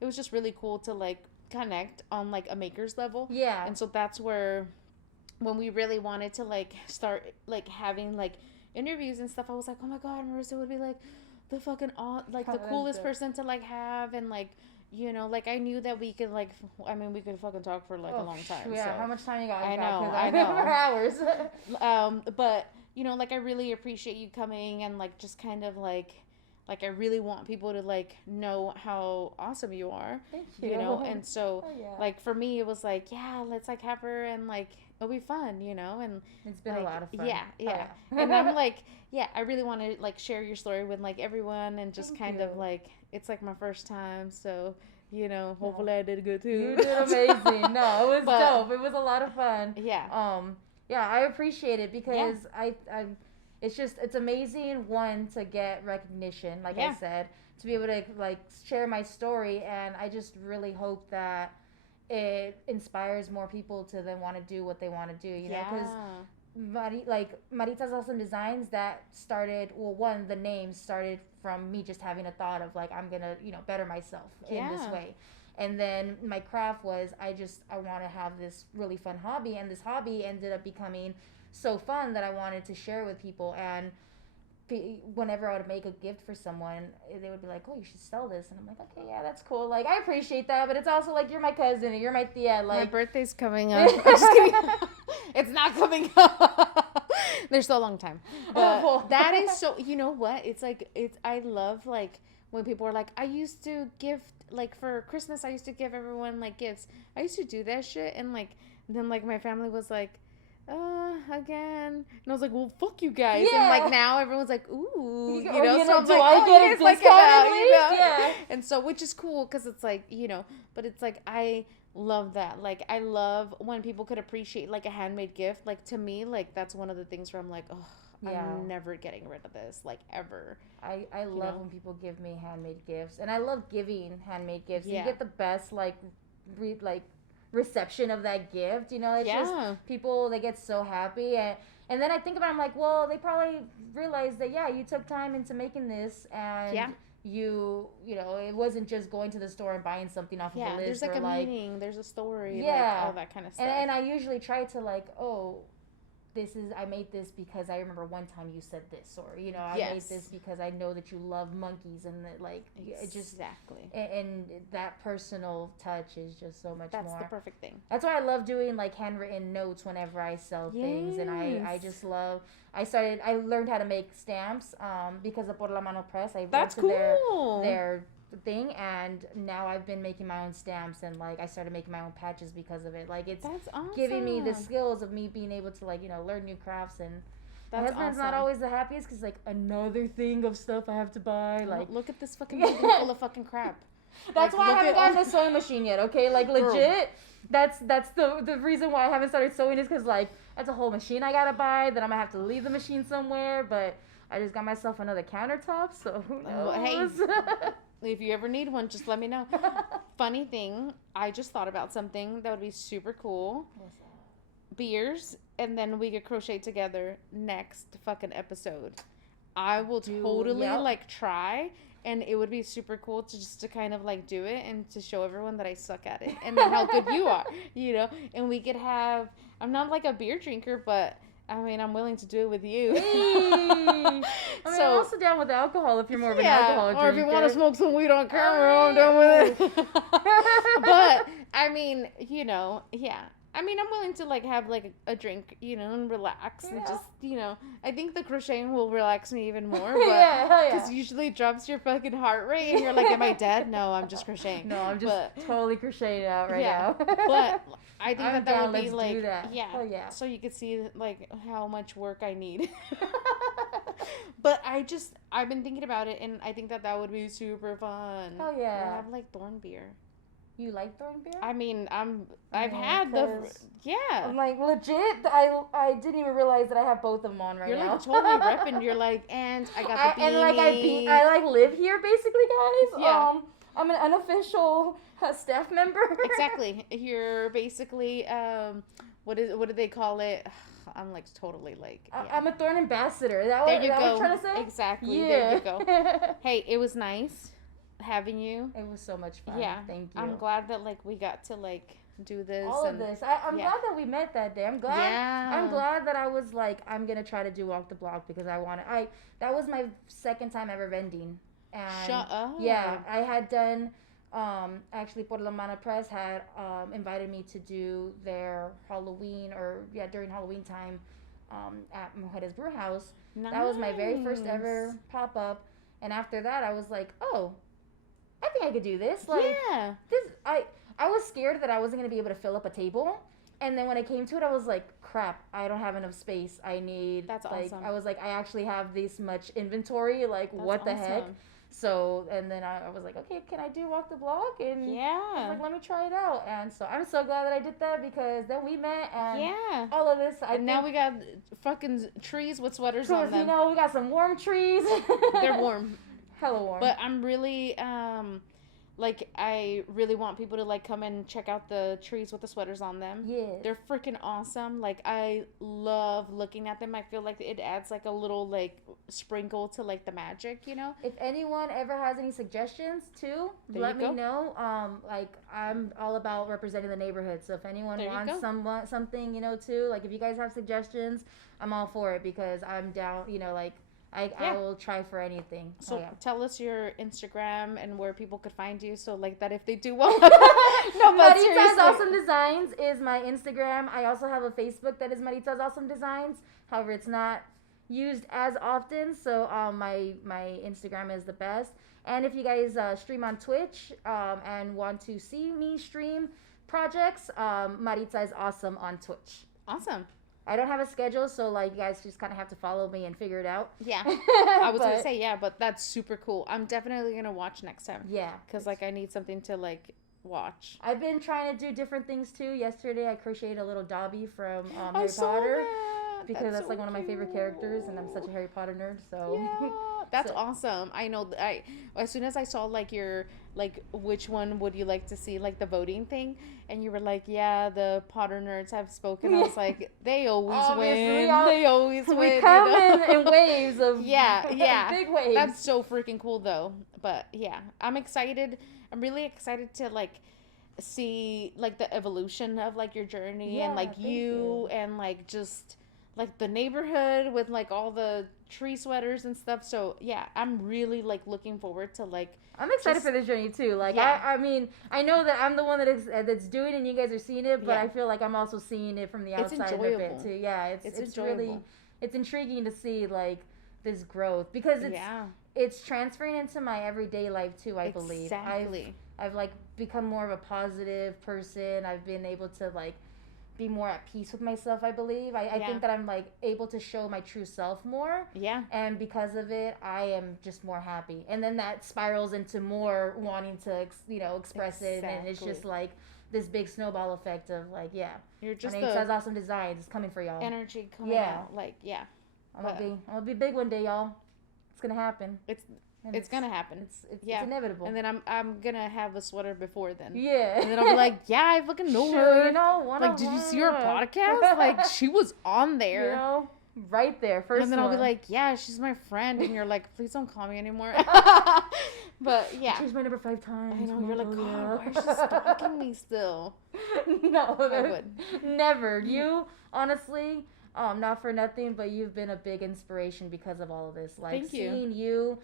it was just really cool to like connect on like a maker's level. Yeah. And so that's where, when we really wanted to like start like having like interviews and stuff, I was like, oh my God, Marissa would be like the fucking all like Oh, the that's coolest dope. person to like have. And like, you know, like I knew that we could like, I mean, we could fucking talk for like a long time. Yeah, So. how much time you got? I got? know, 'Cause I know. For hours. But you know, like I really appreciate you coming and like just kind of like I really want people to like know how awesome you are. Thank you. You know, and so Oh, yeah. like for me it was like, yeah, let's like have her and like it'll be fun, you know, and It's been like, a lot of fun. Yeah, Oh, yeah. yeah. And I'm like, yeah, I really want to like share your story with like everyone and just Thank kind of you. like it's like my first time, so you know, hopefully I did good too. You did amazing. No, it was But- dope. It was a lot of fun. Yeah. Yeah, I appreciate it because I it's amazing one to get recognition, like Yeah. I said, to be able to like share my story, and I just really hope that it inspires more people to then want to do what they want to do, you know, because Marita's Awesome Designs that started, well, one, the name started from me just having a thought of like, I'm gonna, you know, better myself in this Yeah. way. And then my craft was, I want to have this really fun hobby, and this hobby ended up becoming so fun that I wanted to share with people. And whenever I would make a gift for someone, they would be like, "Oh, you should sell this," and I'm like, "Okay, yeah, that's cool. Like, I appreciate that, but it's also like you're my cousin, and you're my tia. My Like, birthday's coming up. I'm just kidding. It's not coming up. There's still a long time. But that is so, you know what? It's like, I love like when people are like, I used to give, like for Christmas, I used to give everyone like gifts. I used to do that shit. And like, then like my family was like, again. And I was like, well, fuck you guys. And Yeah. like now everyone's like, ooh, you Oh, know, you so know, I'm do like, I oh, get a you guys like it discount now, at you least? know? Yeah. And so, which is cool because it's like, you know, but it's like, I love that. Like, I love when people could appreciate like a handmade gift. Like, to me, like, that's one of the things where I'm like, oh, Yeah. I'm never getting rid of this, like, ever. I love know? when people give me handmade gifts, and I love giving handmade gifts. Yeah. You get the best like reception of that gift. You know, it's Yeah. just people, they get so happy, And then I think about it, I'm like, well, they probably realized that, yeah, you took time into making this, and Yeah. you know, it wasn't just going to the store and buying something off of a list. There's like or a like, meaning, there's a story, like yeah, all that kind of stuff. and I usually try to like, oh, I made this because I remember one time you said this, or you know, I made this because I know that you love monkeys, and that like it just exactly. And that personal touch is just so much more. That's the perfect thing. That's why I love doing like handwritten notes whenever I sell things, and I just love. I learned how to make stamps because of Por la Mano Press. I That's went to cool. their thing, and now I've been making my own stamps, and like I started making my own patches because of it. Like it's That's awesome. giving me the skills of me being able to like, you know, learn new crafts. And my husband's not always the happiest because like another thing of stuff I have to buy. Like look at this fucking building full of fucking crap. That's why I haven't gotten a sewing machine yet. Okay, like legit. That's the reason why I haven't started sewing is because like that's a whole machine I gotta buy. Then I'm gonna have to leave the machine somewhere. But I just got myself another countertop, so who knows? Hey. If you ever need one, just let me know. Funny thing, I just thought about something that would be super cool. What's that? Beers, and then we could crochet together next fucking episode. I will totally like try, and it would be super cool to just to kind of like do it and to show everyone that I suck at it and then how good you are, you know. And we could have. I'm not like a beer drinker, but I mean, I'm willing to do it with you. Hey. I mean, I'm also down with alcohol if you're more of an alcohol drinker. Or if you want to smoke some weed on camera, I'm done with it. But, I mean, you know, yeah. I mean, I'm willing to, like, have, like, a drink, you know, and relax. And just, you know, I think the crocheting will relax me even more. But, because usually it drops your fucking heart rate, and you're like, am I dead? No, I'm just crocheting. No, I'm just totally crocheting out right now. But I think that would be, like, do that. Yeah. So you could see, like, how much work I need. But I've been thinking about it, and I think that would be super fun. Oh, yeah. I have, like, thorn beer. You like thorn beer? I mean, I've had the I'm like legit. I didn't even realize that I have both of them on right now. You're like totally repping. You're like, and I got the beanie. And like I like live here basically, guys. Yeah. I'm an unofficial staff member. Exactly. You're basically what do they call it? I'm like totally like. Yeah. I'm a thorn ambassador. That there you go. What you're trying to say? Exactly. Yeah. There you go. Hey, it was nice having you. It was so much fun. Yeah. Thank you. I'm glad that like we got to like do this. All of this. I'm glad that we met that day. I'm glad. Yeah. I'm glad that I was like, I'm gonna try to do walk the block because that was my second time ever vending. And shut up. Yeah, I had done. Actually, Por la Mano Press had invited me to do their Halloween during Halloween time at Mujeres Brew House. Nice. That was my very first ever pop up, and after that, I was like, oh. I think I could do this. Like, I was scared that I wasn't gonna be able to fill up a table, and then when I came to it, I was like, crap, I don't have enough space. I need. That's like, awesome. I was like, I actually have this much inventory. Like, that's what the heck? So, and then I was like, okay, can I do walk the block? And I was like, let me try it out. And so I'm so glad that I did that because then we met and all of this. And now we got fucking trees with sweaters on them. You know, we got some warm trees. They're warm. Hella warm. But I'm really, I really want people to, like, come and check out the trees with the sweaters on them. Yeah. They're freaking awesome. Like, I love looking at them. I feel like it adds, like, a little, like, sprinkle to, like, the magic, you know? If anyone ever has any suggestions, too, let me know. Like, I'm all about representing the neighborhood. So if anyone wants something, you know, too, like, if you guys have suggestions, I'm all for it because I'm down, you know, like, I will try for anything. So tell us your Instagram and where people could find you. So like that if they do want. No, Marita's Awesome Designs is my Instagram. I also have a Facebook that is Marita's Awesome Designs. However, it's not used as often. So my Instagram is the best. And if you guys stream on Twitch and want to see me stream projects, Maritza is Awesome on Twitch. Awesome. I don't have a schedule, so like you guys just kind of have to follow me and figure it out. Yeah, I was gonna say but that's super cool. I'm definitely gonna watch next time. Yeah, because like I need something to like watch. I've been trying to do different things too. Yesterday I crocheted a little Dobby from Harry Potter because that's like one of my favorite characters, and I'm such a Harry Potter nerd. So yeah, that's awesome. I know. As soon as I saw like your like which one would you like to see, like the voting thing, and you were like, yeah, the Potter nerds have spoken. I was like, they always Obviously, win. They always we win. come You know? in waves of Yeah. big waves. That's so freaking cool though. But yeah, I'm excited. I'm really excited to like see like the evolution of like your journey and Yeah, like thank you you. and like just like the neighborhood with like all the tree sweaters and stuff. So yeah, I'm really like looking forward to like I'm excited just for this journey too. Like yeah, I mean, I know that I'm the one that is that's doing it, and you guys are seeing it, but yeah. I feel like I'm also seeing it from the It's outside a bit enjoyable. too. Yeah, It's it's really enjoyable. it's intriguing to see like this growth because Yeah, it's transferring into my everyday life too. I believe exactly. I've like become more of a positive person. I've been able to like be more at peace with myself. I believe I Yeah, think that I'm like able to show my true self more, yeah, and because of it I am just more happy, and then that spirals into more wanting to express it, and it's exactly. just like this big snowball effect of like, yeah, You're my just name the says awesome designs, it's coming for y'all. energy coming Yeah, out. Like yeah, i'm gonna but be i'm gonna be big one day, y'all. It's gonna happen, it's and it's gonna happen. it's Yeah, inevitable. and then I'm gonna have a sweater before then. Yeah. And then I'll be like, yeah, I fucking know Sure, her. one Like, of did you see her them. podcast? Like, she was on You there. know, right there, first And then I'll be one. like, yeah, she's my friend. And you're like, please don't call me anymore. But yeah. Changed my number 5 times. I know, you're like, God, yeah. why is she stalking me still? No, I would. never. You, honestly, not for nothing, but you've been a big inspiration because of all of this. Like, Thank you. seeing you,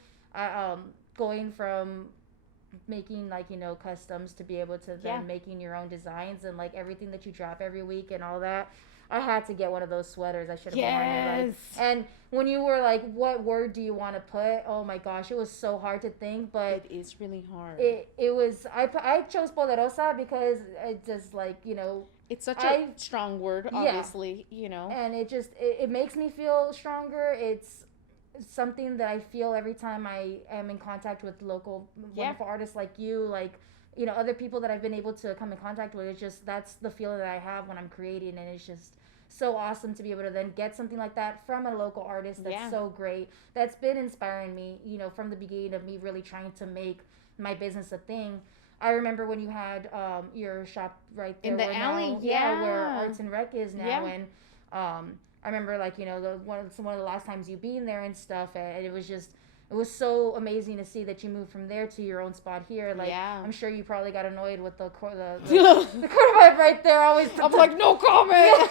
going from making like customs to be able to then Yeah. making your own designs, and like everything that you drop every week and all that. I had to get one of those sweaters. I should have worn it. Like, Yes. and when you were like, "What word do you want to put?" Oh my gosh, it was so hard to think, but It is really hard. it was. I chose poderosa because it just like It's such a I strong word, yeah, obviously, you know. and it makes me feel stronger. It's something that I feel every time I am in contact with local Yeah. wonderful artists like you, like other people that I've been able to come in contact with. It's just that's the feeling that I have when I'm creating, and it's just so awesome to be able to then get something like that from a local artist. That's Yeah. so great. That's been inspiring me, from the beginning of me really trying to make my business a thing. I remember when you had your shop right there In the where alley, now, yeah. where Arts and Rec is now, Yeah. and I remember like one of the last times you being there and stuff, and it was so amazing to see that you moved from there to your own spot here. Like, Yeah. I'm sure you probably got annoyed with the the quarter vibe right there. Always, I'm like, no comment.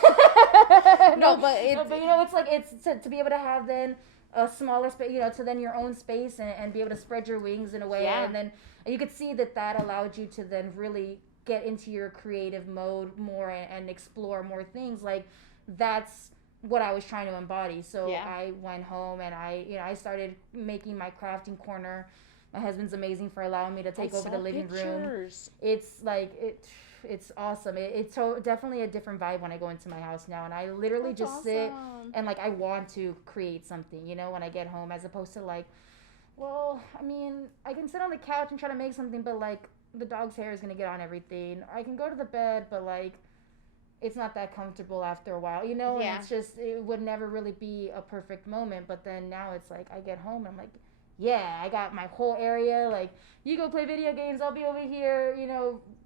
No, but it's like it's to be able to have then a smaller space, to then your own space, and be able to spread your wings in a way, Yeah. and then you could see that allowed you to then really get into your creative mode more, and explore more things. Like, that's what I was trying to embody. So Yeah. I went home and I started making my crafting corner. My husband's amazing for allowing me to take I over saw the living room. pictures. It's like it's awesome. It's definitely a different vibe when I go into my house now, and I literally That's just sit awesome. and like I want to create something, when I get home, as opposed to like, well, I mean, I can sit on the couch and try to make something, but like the dog's hair is gonna get on everything. I can go to the bed, but like it's not that comfortable after a while, Yeah. and it's just, it would never really be a perfect moment. But then now it's like I get home and I'm like, yeah, I got my whole area. Like, you go play video games, I'll be over here,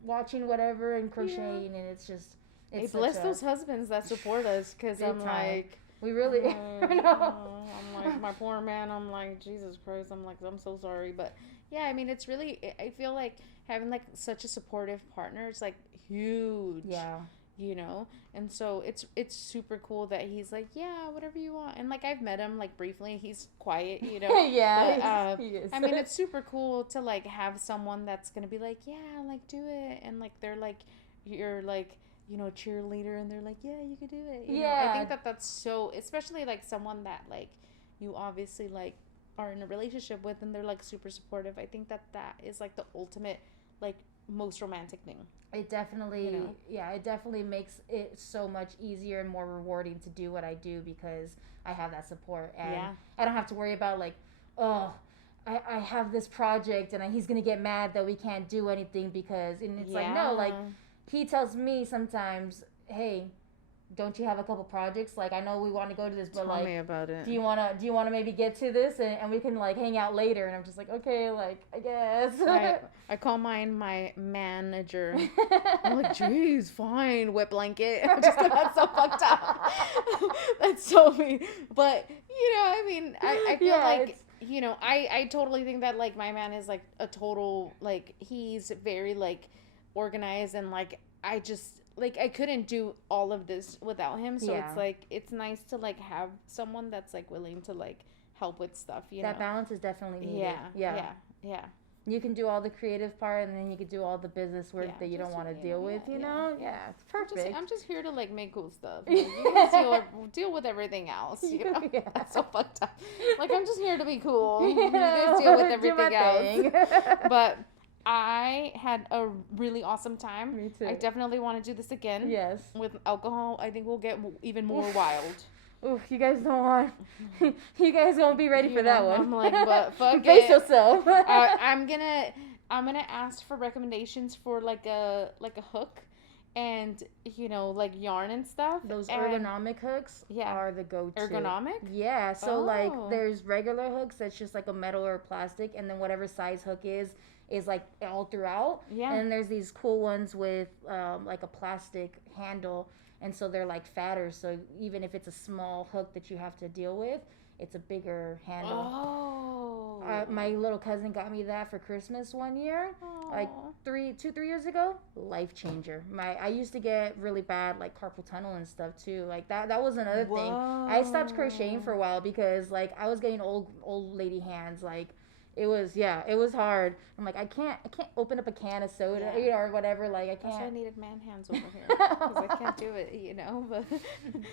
watching whatever and crocheting, and it's just, Hey, it's bless such those husbands that support us, because Big I'm time. like, we really, I'm like, my poor man. I'm like, Jesus Christ. I'm like, I'm so sorry, but yeah, I mean, it's really. I feel like having like such a supportive partner is like huge. yeah, And so it's super cool that he's like, yeah, whatever you want. And like, I've met him like briefly. He's quiet, yeah, But he is. I mean, it's super cool to like have someone that's gonna be like, yeah, like do it, and like they're like, you're like, cheerleader, and they're like, yeah, you could do it. I Yeah. think that's so, especially like someone that like you obviously like are in a relationship with, and they're like super supportive. I think that is like the ultimate, like, most romantic thing. It definitely, it definitely makes it so much easier and more rewarding to do what I do, because I have that support, and Yeah. I don't have to worry about like, oh, I have this project, and he's gonna get mad that we can't do anything, because, and it's like, no, like, he tells me sometimes, hey, don't you have a couple projects? Like, I know we want to go to this, but Tell like, me about it. do you wanna maybe get to this and we can like hang out later? And I'm just like, okay, like I guess. I call mine my manager. I'm like, geez, fine, wet blanket. I'm just that's so fucked up. That's so mean. But I mean, I feel like I totally think that like my man is like a total like he's very like organized and like I just like I couldn't do all of this without him. So it's like it's nice to like have someone that's like willing to like help with stuff. That balance is definitely needed. Yeah. You can do all the creative part, and then you can do all the business work that you don't want to deal with. You know, it's perfect. I'm just here to like make cool stuff. Like, you guys deal with everything else. You know, that's so fucked up. Like I'm just here to be cool. You guys deal with everything else. But I had a really awesome time. Me too. I definitely want to do this again. Yes. With alcohol, I think we'll get even more wild. Oof, you guys don't want. You guys won't be ready for that one. I'm like, but fuck Face it. yourself. I'm gonna ask for recommendations for like a hook, and like yarn and stuff. Those ergonomic hooks are the go-to. Ergonomic? Yeah. So like, there's regular hooks that's just like a metal or plastic, and then whatever size hook is like all throughout. Yeah. And there's these cool ones with like a plastic handle. And so they're like fatter. So even if it's a small hook that you have to deal with, it's a bigger handle. Oh. My little cousin got me that for Christmas one year, like 3 years ago. Life changer. I used to get really bad like carpal tunnel and stuff too. Like that was another thing. I stopped crocheting for a while because like I was getting old lady hands. Like it was hard. I'm like, I can't open up a can of soda, or whatever. Like I can't. That's why I needed man hands over here because I can't do it,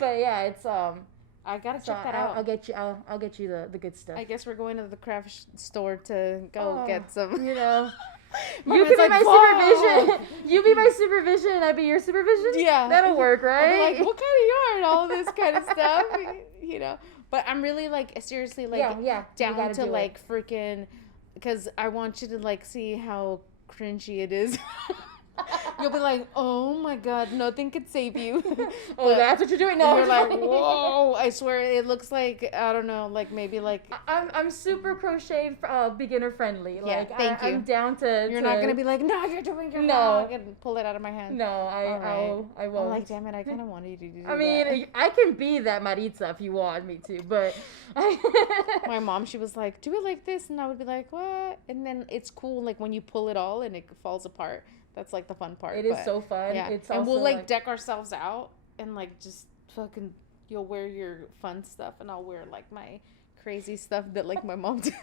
But yeah, it's I gotta check that out. I'll get you the good stuff. I guess we're going to the craft store to go get some. You can be my supervision. You be my supervision, and I be your supervision. Yeah, that'll work, right? Like, what kind of yarn? All this kind of stuff, But I'm really like seriously like down to like freaking because I want you to like see how cringy it is. You'll be like, oh my god, nothing could save you. That's what you're doing now. You're like, whoa! I swear, it looks like I don't know, like maybe like I'm super crochet beginner friendly. Yeah, like thank you. I'm down to. You're not gonna be like, no, you're doing your wrong and pull it out of my hand. No, I won't. I'm like, damn it, I kind of wanted you to do that. I mean, I can be that Maritza if you want me to, but my mom, she was like, do it like this, and I would be like, what? And then it's cool, like when you pull it all and it falls apart. That's like the fun part. It is so fun. Yeah. It's and also we'll like deck ourselves out and like just fucking you'll wear your fun stuff and I'll wear like my crazy stuff that like my mom did.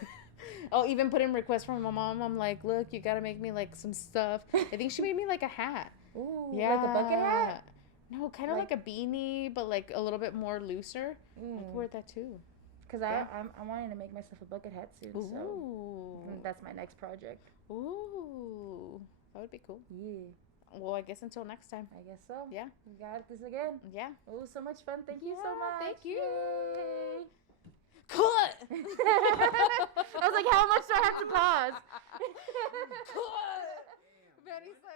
I'll even put in requests from my mom. I'm like, look, you gotta make me like some stuff. I think she made me like a hat. Ooh, like a bucket hat? No, kind of like a beanie, but like a little bit more looser. I could wear that too. Because I'm wanting to make myself a bucket hat soon. Ooh. So that's my next project. Ooh. That would be cool. Yeah. Well, I guess until next time. I guess so. Yeah. We got this again. Yeah. It was so much fun. Thank you so much. Thank you. Yay. Cut! I was like, how much do I have to pause? Cut! Betty's like,